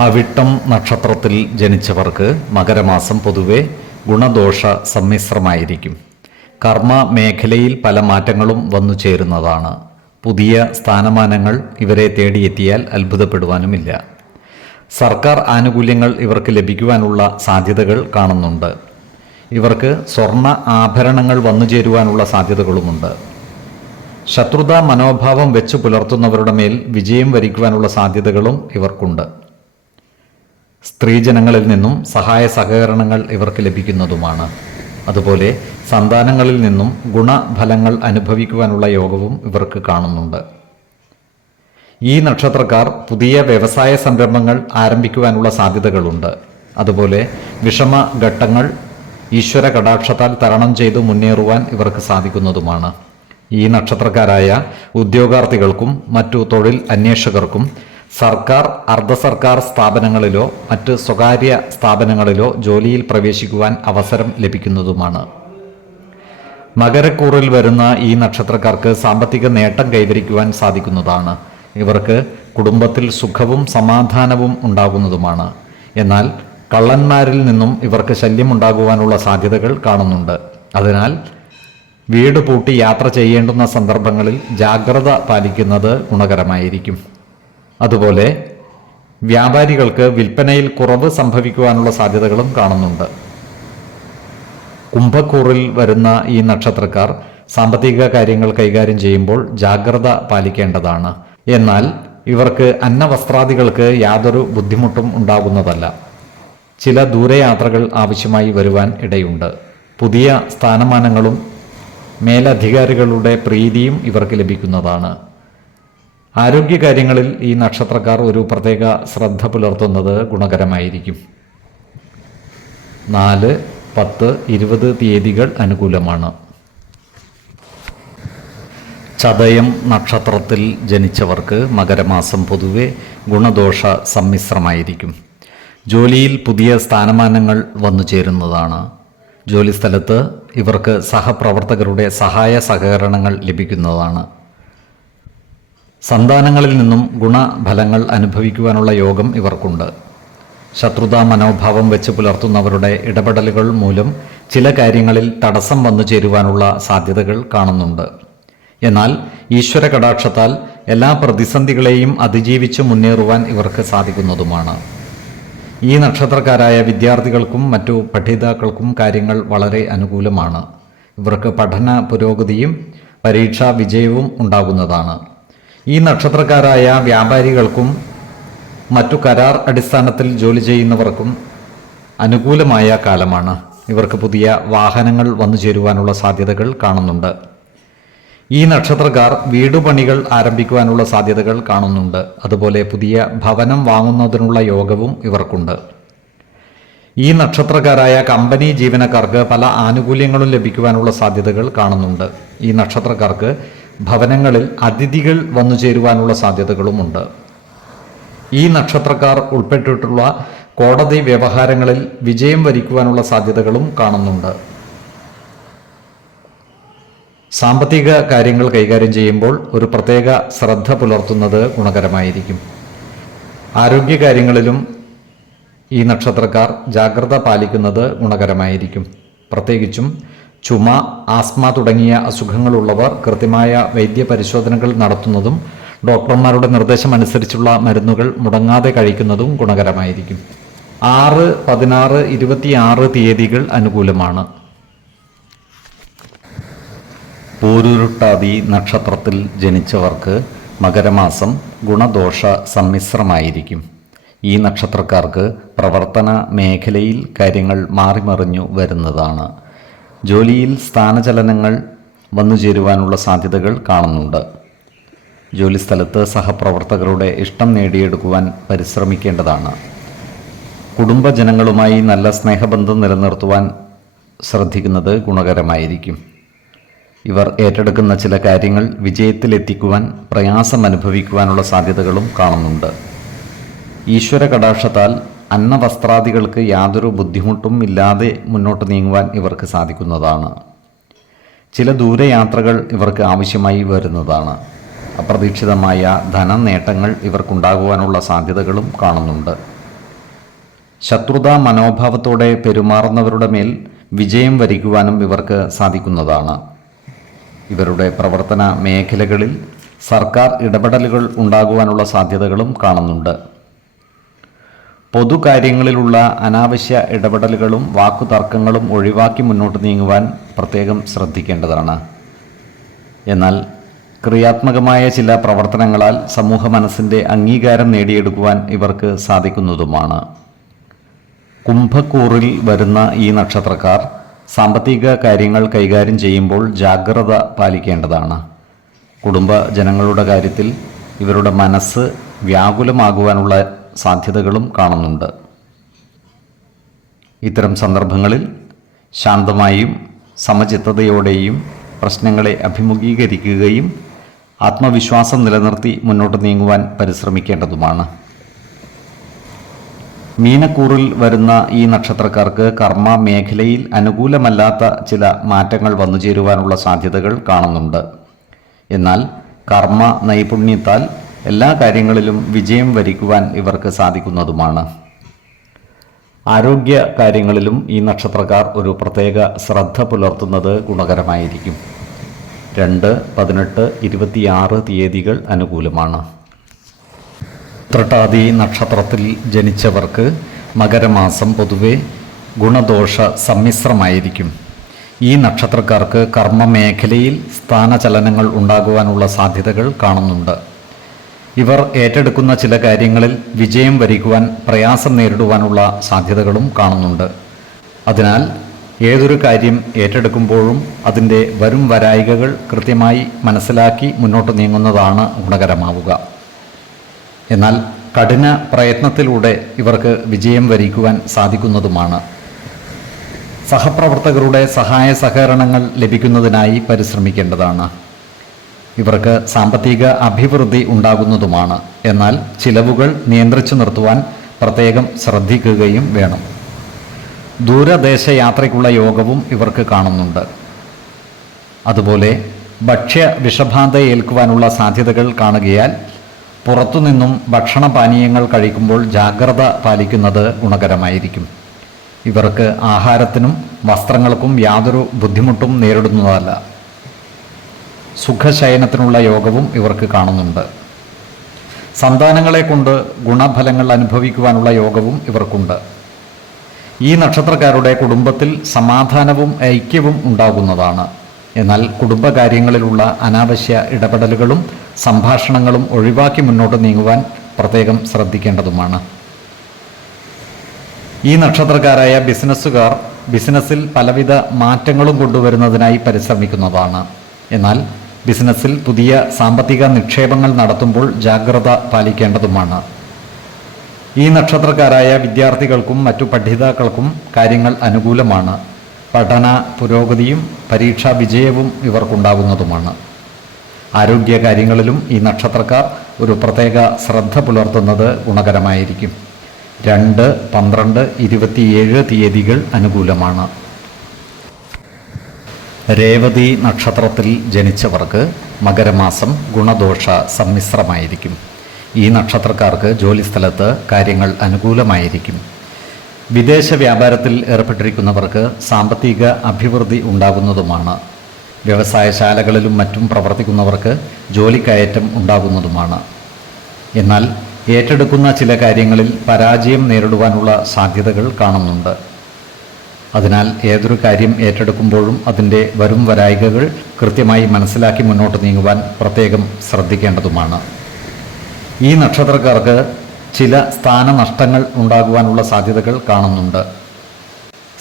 അവിട്ടം നക്ഷത്രത്തിൽ ജനിച്ചവർക്ക് മകരമാസം പൊതുവെ ഗുണദോഷ സമ്മിശ്രമായിരിക്കും. കർമ്മ മേഖലയിൽ പല മാറ്റങ്ങളും വന്നു ചേരുന്നതാണ്. പുതിയ സ്ഥാനമാനങ്ങൾ ഇവരെ തേടിയെത്തിയാൽ അത്ഭുതപ്പെടുവാനുമില്ല. സർക്കാർ ആനുകൂല്യങ്ങൾ ഇവർക്ക് ലഭിക്കുവാനുള്ള സാധ്യതകൾ കാണുന്നുണ്ട്. ഇവർക്ക് സ്വർണ്ണ ആഭരണങ്ങൾ വന്നു ചേരുവാനുള്ള സാധ്യതകളുമുണ്ട്. ശത്രുതാ മനോഭാവം വെച്ചു പുലർത്തുന്നവരുടെ മേൽ വിജയം വരിക്കുവാനുള്ള സാധ്യതകളും ഇവർക്കുണ്ട്. സ്ത്രീജനങ്ങളിൽ നിന്നും സഹായ സഹകരണങ്ങൾ ഇവർക്ക് ലഭിക്കുന്നതുമാണ്. അതുപോലെ സന്താനങ്ങളിൽ നിന്നും ഗുണഫലങ്ങൾ അനുഭവിക്കുവാനുള്ള യോഗവും ഇവർക്ക് കാണുന്നുണ്ട്. ഈ നക്ഷത്രക്കാർ പുതിയ വ്യവസായ സംരംഭങ്ങൾ ആരംഭിക്കുവാനുള്ള സാധ്യതകളുണ്ട്. അതുപോലെ വിഷമഘട്ടങ്ങൾ ഈശ്വര കടാക്ഷത്താൽ തരണം ചെയ്തു മുന്നേറുവാൻ ഇവർക്ക് സാധിക്കുന്നതുമാണ്. ഈ നക്ഷത്രക്കാരായ ഉദ്യോഗാർത്ഥികൾക്കും മറ്റു തൊഴിൽ അന്വേഷകർക്കും സർക്കാർ അർദ്ധ സർക്കാർ സ്ഥാപനങ്ങളിലോ മറ്റ് സ്വകാര്യ സ്ഥാപനങ്ങളിലോ ജോലിയിൽ പ്രവേശിക്കുവാൻ അവസരം ലഭിക്കുന്നതുമാണ്. മകരക്കൂറിൽ വരുന്ന ഈ നക്ഷത്രക്കാർക്ക് സാമ്പത്തിക നേട്ടം കൈവരിക്കുവാൻ സാധിക്കുന്നതാണ്. ഇവർക്ക് കുടുംബത്തിൽ സുഖവും സമാധാനവും ഉണ്ടാകുന്നതുമാണ്. എന്നാൽ കള്ളന്മാരിൽ നിന്നും ഇവർക്ക് ശല്യമുണ്ടാകുവാനുള്ള സാധ്യതകൾ കാണുന്നുണ്ട്. അതിനാൽ വീട് പൂട്ടി യാത്ര ചെയ്യേണ്ടുന്ന സന്ദർഭങ്ങളിൽ ജാഗ്രത പാലിക്കുന്നത് ഗുണകരമായിരിക്കും. അതുപോലെ വ്യാപാരികൾക്ക് വിൽപ്പനയിൽ കുറവ് സംഭവിക്കുവാനുള്ള സാധ്യതകളും കാണുന്നുണ്ട്. കുംഭക്കൂറിൽ വരുന്ന ഈ നക്ഷത്രക്കാർ സാമ്പത്തിക കാര്യങ്ങൾ കൈകാര്യം ചെയ്യുമ്പോൾ ജാഗ്രത പാലിക്കേണ്ടതാണ്. എന്നാൽ ഇവർക്ക് അന്നവസ്ത്രാദികൾക്ക് യാതൊരു ബുദ്ധിമുട്ടും ഉണ്ടാകുന്നതല്ല. ചില ദൂരയാത്രകൾ ആവശ്യമായി വരുവാൻ ഇടയുണ്ട്. പുതിയ സ്ഥാനമാനങ്ങളും മേലധികാരികളുടെ പ്രീതിയും ഇവർക്ക് ലഭിക്കുന്നതാണ്. ആരോഗ്യകാര്യങ്ങളിൽ ഈ നക്ഷത്രക്കാർ ഒരു പ്രത്യേക ശ്രദ്ധ പുലർത്തുന്നത് ഗുണകരമായിരിക്കും. 4, 10, 20 തീയതികൾ അനുകൂലമാണ്. ചതയം നക്ഷത്രത്തിൽ ജനിച്ചവർക്ക് മകരമാസം പൊതുവെ ഗുണദോഷ സമ്മിശ്രമായിരിക്കും. ജോലിയിൽ പുതിയ സ്ഥാനമാനങ്ങൾ വന്നു ചേരുന്നതാണ്. ജോലിസ്ഥലത്ത് ഇവർക്ക് സഹപ്രവർത്തകരുടെ സഹായ സഹകരണങ്ങൾ ലഭിക്കുന്നതാണ്. സന്താനങ്ങളിൽ നിന്നും ഗുണഫലങ്ങൾ അനുഭവിക്കുവാനുള്ള യോഗം ഇവർക്കുണ്ട്. ശത്രുതാ മനോഭാവം വെച്ച് പുലർത്തുന്നവരുടെ ഇടപെടലുകൾ മൂലം ചില കാര്യങ്ങളിൽ തടസ്സം വന്നു ചേരുവാനുള്ള സാധ്യതകൾ കാണുന്നുണ്ട്. എന്നാൽ ഈശ്വര കടാക്ഷത്താൽ എല്ലാ പ്രതിസന്ധികളെയും അതിജീവിച്ച് മുന്നേറുവാൻ ഇവർക്ക് സാധിക്കുന്നതുമാണ്. ഈ നക്ഷത്രക്കാരായ വിദ്യാർത്ഥികൾക്കും മറ്റു പഠിതാക്കൾക്കും കാര്യങ്ങൾ വളരെ അനുകൂലമാണ്. ഇവർക്ക് പഠന പുരോഗതിയും പരീക്ഷാ വിജയവും ഉണ്ടാകുന്നതാണ്. ഈ നക്ഷത്രക്കാരായ വ്യാപാരികൾക്കും മറ്റു കരാർ അടിസ്ഥാനത്തിൽ ജോലി ചെയ്യുന്നവർക്കും അനുകൂലമായ കാലമാണ്. ഇവർക്ക് പുതിയ വാഹനങ്ങൾ വന്നു ചേരുവാനുള്ള സാധ്യതകൾ കാണുന്നുണ്ട്. ഈ നക്ഷത്രക്കാർ വീടുപണികൾ ആരംഭിക്കുവാനുള്ള സാധ്യതകൾ കാണുന്നുണ്ട്. അതുപോലെ പുതിയ ഭവനം വാങ്ങുന്നതിനുള്ള യോഗവും ഇവർക്കുണ്ട്. ഈ നക്ഷത്രക്കാരായ കമ്പനി ജീവനക്കാർക്ക് പല ആനുകൂല്യങ്ങളും ലഭിക്കുവാനുള്ള സാധ്യതകൾ കാണുന്നുണ്ട്. ഈ നക്ഷത്രക്കാർക്ക് ഭവനങ്ങളിൽ അതിഥികൾ വന്നു ചേരുവാനുള്ള സാധ്യതകളുമുണ്ട്. ഈ നക്ഷത്രക്കാർ ഉൾപ്പെട്ടിട്ടുള്ള കോടതി വ്യവഹാരങ്ങളിൽ വിജയം വരിക്കുവാനുള്ള സാധ്യതകളും കാണുന്നുണ്ട്. സാമ്പത്തിക കാര്യങ്ങൾ കൈകാര്യം ചെയ്യുമ്പോൾ ഒരു പ്രത്യേക ശ്രദ്ധ പുലർത്തുന്നത് ഗുണകരമായിരിക്കും. ആരോഗ്യകാര്യങ്ങളിലും ഈ നക്ഷത്രക്കാർ ജാഗ്രത പാലിക്കുന്നത് ഗുണകരമായിരിക്കും. പ്രത്യേകിച്ചും ചുമ, ആസ്മ തുടങ്ങിയ അസുഖങ്ങളുള്ളവർ കൃത്യമായ വൈദ്യപരിശോധനകൾ നടത്തുന്നതും ഡോക്ടർമാരുടെ നിർദ്ദേശമനുസരിച്ചുള്ള മരുന്നുകൾ മുടങ്ങാതെ കഴിക്കുന്നതും ഗുണകരമായിരിക്കും. 6, 16, 26 തീയതികൾ അനുകൂലമാണ്. പൂരുരുട്ടാതി നക്ഷത്രത്തിൽ ജനിച്ചവർക്ക് മകരമാസം ഗുണദോഷ സമ്മിശ്രമായിരിക്കും. ഈ നക്ഷത്രക്കാർക്ക് പ്രവർത്തന മേഖലയിൽ കാര്യങ്ങൾ മാറിമറിഞ്ഞു വരുന്നതാണ്. ജോലിയിൽ സ്ഥാനചലനങ്ങൾ വന്നു ചേരുവാനുള്ള സാധ്യതകൾ കാണുന്നുണ്ട്. ജോലിസ്ഥലത്ത് സഹപ്രവർത്തകരുടെ ഇഷ്ടം നേടിയെടുക്കുവാൻ പരിശ്രമിക്കേണ്ടതാണ്. കുടുംബജനങ്ങളുമായി നല്ല സ്നേഹബന്ധം നിലനിർത്തുവാൻ ശ്രദ്ധിക്കുന്നത് ഗുണകരമായിരിക്കും. ഇവർ ഏറ്റെടുക്കുന്ന ചില കാര്യങ്ങൾ വിജയത്തിലെത്തിക്കുവാൻ പ്രയാസം അനുഭവിക്കുവാനുള്ള സാധ്യതകളും കാണുന്നുണ്ട്. ഈശ്വര കടാക്ഷത്താൽ അന്നവസ്ത്രാദികൾക്ക് യാതൊരു ബുദ്ധിമുട്ടും ഇല്ലാതെ മുന്നോട്ട് നീങ്ങുവാൻ ഇവർക്ക് സാധിക്കുന്നതാണ്. ചില ദൂരയാത്രകൾ ഇവർക്ക് ആവശ്യമായി വരുന്നതാണ്. അപ്രതീക്ഷിതമായ ധനനേട്ടങ്ങൾ ഇവർക്കുണ്ടാകുവാനുള്ള സാധ്യതകളും കാണുന്നുണ്ട്. ശത്രുതാ മനോഭാവത്തോടെ പെരുമാറുന്നവരുടെ മേൽ വിജയം വരിക്കുവാനും ഇവർക്ക് സാധിക്കുന്നതാണ്. ഇവരുടെ പ്രവർത്തന മേഖലകളിൽ സർക്കാർ ഇടപെടലുകൾ ഉണ്ടാകുവാനുള്ള സാധ്യതകളും കാണുന്നുണ്ട്. പൊതുകാര്യങ്ങളിലുള്ള അനാവശ്യ ഇടപെടലുകളും വാക്കുതർക്കങ്ങളും ഒഴിവാക്കി മുന്നോട്ട് നീങ്ങുവാൻ പ്രത്യേകം ശ്രദ്ധിക്കേണ്ടതാണ്. എന്നാൽ ക്രിയാത്മകമായ ചില പ്രവർത്തനങ്ങളാൽ സമൂഹ മനസ്സിൻ്റെ അംഗീകാരം നേടിയെടുക്കുവാൻ ഇവർക്ക് സാധിക്കുന്നതുമാണ്. കുംഭക്കൂറിൽ വരുന്ന ഈ നക്ഷത്രക്കാർ സാമ്പത്തിക കാര്യങ്ങൾ കൈകാര്യം ചെയ്യുമ്പോൾ ജാഗ്രത പാലിക്കേണ്ടതാണ്. കുടുംബ ജനങ്ങളുടെ കാര്യത്തിൽ ഇവരുടെ മനസ്സ് വ്യാകുലമാകുവാനുള്ള സാധ്യതകളും കാണുന്നുണ്ട്. ഇത്തരം സന്ദർഭങ്ങളിൽ ശാന്തമായും സമചിത്തതയോടെയും പ്രശ്നങ്ങളെ അഭിമുഖീകരിക്കുകയും ആത്മവിശ്വാസം നിലനിർത്തി മുന്നോട്ട് നീങ്ങുവാൻ പരിശ്രമിക്കേണ്ടതുമാണ്. മീനക്കൂറിൽ വരുന്ന ഈ നക്ഷത്രക്കാർക്ക് കർമ്മ മേഖലയിൽ അനുകൂലമല്ലാത്ത ചില മാറ്റങ്ങൾ വന്നു ചേരുവാനുള്ള സാധ്യതകൾ കാണുന്നുണ്ട്. എന്നാൽ കർമ്മ നൈപുണ്യത്താൽ എല്ലാ കാര്യങ്ങളിലും വിജയം വരിക്കുവാൻ ഇവർക്ക് സാധിക്കുന്നതുമാണ്. ആരോഗ്യ കാര്യങ്ങളിലും ഈ നക്ഷത്രക്കാർ ഒരു പ്രത്യേക ശ്രദ്ധ പുലർത്തുന്നത് ഗുണകരമായിരിക്കും. 2, 18, 26 തീയതികൾ അനുകൂലമാണ്. ഉത്രട്ടാതി നക്ഷത്രത്തിൽ ജനിച്ചവർക്ക് മകരമാസം പൊതുവെ ഗുണദോഷ സമ്മിശ്രമായിരിക്കും. ഈ നക്ഷത്രക്കാർക്ക് കർമ്മ മേഖലയിൽ സ്ഥാനചലനങ്ങൾ ഉണ്ടാകുവാനുള്ള സാധ്യതകൾ കാണുന്നുണ്ട്. ഇവർ ഏറ്റെടുക്കുന്ന ചില കാര്യങ്ങളിൽ വിജയം വരിക്കുവാൻ പ്രയാസം നേരിടുവാനുള്ള സാധ്യതകളും കാണുന്നുണ്ട്. അതിനാൽ ഏതൊരു കാര്യം ഏറ്റെടുക്കുമ്പോഴും അതിൻ്റെ വരും വരായികകൾ കൃത്യമായി മനസ്സിലാക്കി മുന്നോട്ട് നീങ്ങുന്നതാണ് ഗുണകരമാവുക. എന്നാൽ കഠിന പ്രയത്നത്തിലൂടെ ഇവർക്ക് വിജയം വരിക്കുവാൻ സാധിക്കുന്നതുമാണ്. സഹപ്രവർത്തകരുടെ സഹായ സഹകരണങ്ങൾ ലഭിക്കുന്നതിനായി പരിശ്രമിക്കേണ്ടതാണ്. ഇവർക്ക് സാമ്പത്തിക അഭിവൃദ്ധി ഉണ്ടാകുന്നതുമാണ്. എന്നാൽ ചിലവുകൾ നിയന്ത്രിച്ചു നിർത്തുവാൻ പ്രത്യേകം ശ്രദ്ധിക്കുകയും വേണം. ദൂരദേശ യാത്രയ്ക്കുള്ള യോഗവും ഇവർക്ക് കാണുന്നുണ്ട്. അതുപോലെ ഭക്ഷ്യ വിഷബാധ ഏൽക്കുവാനുള്ള സാധ്യതകൾ കാണുകയാൽ പുറത്തുനിന്നും ഭക്ഷണപാനീയങ്ങൾ കഴിക്കുമ്പോൾ ജാഗ്രത പാലിക്കുന്നത് ഗുണകരമായിരിക്കും. ഇവർക്ക് ആഹാരത്തിനും വസ്ത്രങ്ങൾക്കും യാതൊരു ബുദ്ധിമുട്ടും നേരിടുന്നതല്ല. സുഖശയനത്തിനുള്ള യോഗവും ഇവർക്ക് കാണുന്നുണ്ട്. സന്താനങ്ങളെ കൊണ്ട് ഗുണഫലങ്ങൾ അനുഭവിക്കുവാനുള്ള യോഗവും ഇവർക്കുണ്ട്. ഈ നക്ഷത്രക്കാരുടെ കുടുംബത്തിൽ സമാധാനവും ഐക്യവും ഉണ്ടാകുന്നതാണ്. എന്നാൽ കുടുംബകാര്യങ്ങളിലുള്ള അനാവശ്യ ഇടപെടലുകളും സംഭാഷണങ്ങളും ഒഴിവാക്കി മുന്നോട്ട് നീങ്ങുവാൻ പ്രത്യേകം ശ്രദ്ധിക്കേണ്ടതുമാണ്. ഈ നക്ഷത്രക്കാരായ ബിസിനസ്സുകാർ ബിസിനസ്സിൽ പലവിധ മാറ്റങ്ങളും കൊണ്ടുവരുന്നതിനായി പരിശ്രമിക്കുന്നതാണ്. എന്നാൽ ബിസിനസ്സിൽ പുതിയ സാമ്പത്തിക നിക്ഷേപങ്ങൾ നടത്തുമ്പോൾ ജാഗ്രത പാലിക്കേണ്ടതുമാണ്. ഈ നക്ഷത്രക്കാരായ വിദ്യാർത്ഥികൾക്കും മറ്റു പഠിതാക്കൾക്കും കാര്യങ്ങൾ അനുകൂലമാണ്. പഠന പുരോഗതിയും പരീക്ഷാ വിജയവും ഇവർക്കുണ്ടാകുന്നതുമാണ്. ആരോഗ്യകാര്യങ്ങളിലും ഈ നക്ഷത്രക്കാർ ഒരു പ്രത്യേക ശ്രദ്ധ പുലർത്തുന്നത് ഗുണകരമായിരിക്കും. 2, 12, 27 തീയതികൾ അനുകൂലമാണ്. രേവതി നക്ഷത്രത്തിൽ ജനിച്ചവർക്ക് മകരമാസം ഗുണദോഷ സമ്മിശ്രമായിരിക്കും. ഈ നക്ഷത്രക്കാർക്ക് ജോലിസ്ഥലത്ത് കാര്യങ്ങൾ അനുകൂലമായിരിക്കും. വിദേശ വ്യാപാരത്തിൽ ഏർപ്പെട്ടിരിക്കുന്നവർക്ക് സാമ്പത്തിക അഭിവൃദ്ധി ഉണ്ടാകുന്നതുമാണ്. വ്യവസായശാലകളിലും മറ്റും പ്രവർത്തിക്കുന്നവർക്ക് ജോലിക്കയറ്റം ഉണ്ടാകുന്നതുമാണ്. എന്നാൽ ഏറ്റെടുക്കുന്ന ചില കാര്യങ്ങളിൽ പരാജയം നേരിടുവാനുള്ള സാധ്യതകൾ കാണുന്നുണ്ട്. അതിനാൽ ഏതൊരു കാര്യം ഏറ്റെടുക്കുമ്പോഴും അതിൻ്റെ വരും വരായികകൾ കൃത്യമായി മനസ്സിലാക്കി മുന്നോട്ട് നീങ്ങുവാൻ പ്രത്യേകം ശ്രദ്ധിക്കേണ്ടതുമാണ്. ഈ നക്ഷത്രക്കാർക്ക് ചില സ്ഥാനനഷ്ടങ്ങൾ ഉണ്ടാകുവാനുള്ള സാധ്യതകൾ കാണുന്നുണ്ട്.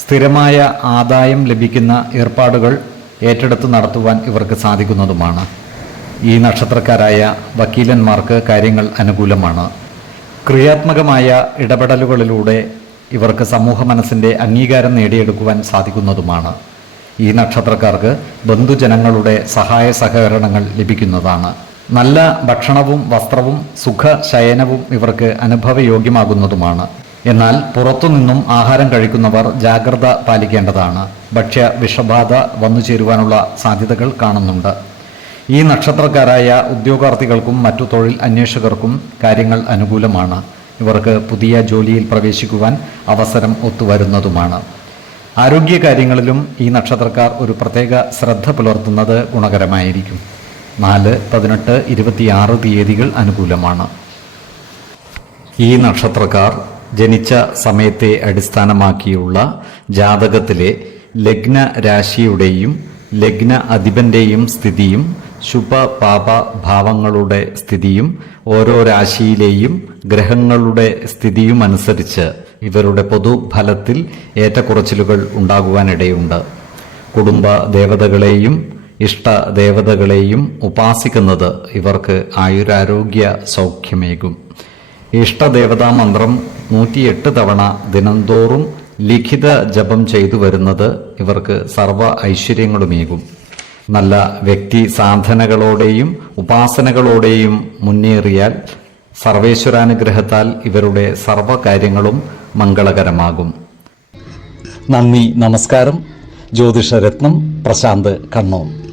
സ്ഥിരമായ ആദായം ലഭിക്കുന്ന ഏർപ്പാടുകൾ ഏറ്റെടുത്ത് നടത്തുവാൻ ഇവർക്ക് സാധിക്കുന്നതുമാണ്. ഈ നക്ഷത്രക്കാരായ വക്കീലന്മാർക്ക് കാര്യങ്ങൾ അനുകൂലമാണ്. ക്രിയാത്മകമായ ഇടപെടലുകളിലൂടെ ഇവർക്ക് സമൂഹ മനസ്സിൻ്റെ അംഗീകാരം നേടിയെടുക്കുവാൻ സാധിക്കുന്നതുമാണ്. ഈ നക്ഷത്രക്കാർക്ക് ബന്ധുജനങ്ങളുടെ സഹായ സഹകരണങ്ങൾ ലഭിക്കുന്നതാണ്. നല്ല ഭക്ഷണവും വസ്ത്രവും സുഖശയനവും ഇവർക്ക് അനുഭവയോഗ്യമാകുന്നതുമാണ്. എന്നാൽ പുറത്തുനിന്നും ആഹാരം കഴിക്കുന്നവർ ജാഗ്രത പാലിക്കേണ്ടതാണ്. ഭക്ഷ്യ വിഷബാധ വന്നു ചേരുവാനുള്ള സാധ്യതകൾ കാണുന്നുണ്ട്. ഈ നക്ഷത്രക്കാരായ ഉദ്യോഗാർത്ഥികൾക്കും മറ്റു തൊഴിൽ അന്വേഷകർക്കും കാര്യങ്ങൾ അനുകൂലമാണ്. ഇവർക്ക് പുതിയ ജോലിയിൽ പ്രവേശിക്കുവാൻ അവസരം ഒത്തുവരുന്നതുമാണ്. ആരോഗ്യകാര്യങ്ങളിലും ഈ നക്ഷത്രക്കാർ ഒരു പ്രത്യേക ശ്രദ്ധ പുലർത്തുന്നത് ഗുണകരമായിരിക്കും. 4, 18, 26 തീയതികൾ അനുകൂലമാണ്. ഈ നക്ഷത്രക്കാർ ജനിച്ച സമയത്തെ അടിസ്ഥാനമാക്കിയുള്ള ജാതകത്തിലെ ലഗ്ന രാശിയുടെയും ലഗ്ന അധിപന്റെയും സ്ഥിതിയും ശുഭ പാപ ഭാവങ്ങളുടെ സ്ഥിതിയും ഓരോ രാശിയിലെയും ഗ്രഹങ്ങളുടെ സ്ഥിതിയും അനുസരിച്ച് ഇവരുടെ പൊതുഫലത്തിൽ ഏറ്റക്കുറച്ചിലുകൾ ഉണ്ടാകുവാനിടയുണ്ട്. കുടുംബ ദേവതകളെയും ഇഷ്ടദേവതകളെയും ഉപാസിക്കുന്നത് ഇവർക്ക് ആയുരാരോഗ്യ സൗഖ്യമേകും. ഇഷ്ടദേവതാ മന്ത്രം 108 തവണ ദിനംതോറും ലിഖിത ജപം ചെയ്തു വരുന്നത് ഇവർക്ക് സർവ ഐശ്വര്യങ്ങളുമേകും. നല്ല വ്യക്തി സാധനകളോടെയും ഉപാസനകളോടെയും മുന്നേറിയാൽ സർവേശ്വരാനുഗ്രഹത്താൽ ഇവരുടെ സർവകാര്യങ്ങളും മംഗളകരമാകും. നന്ദി, നമസ്കാരം. ജ്യോതിഷരത്നം പ്രശാന്ത് കണ്ണൂർ.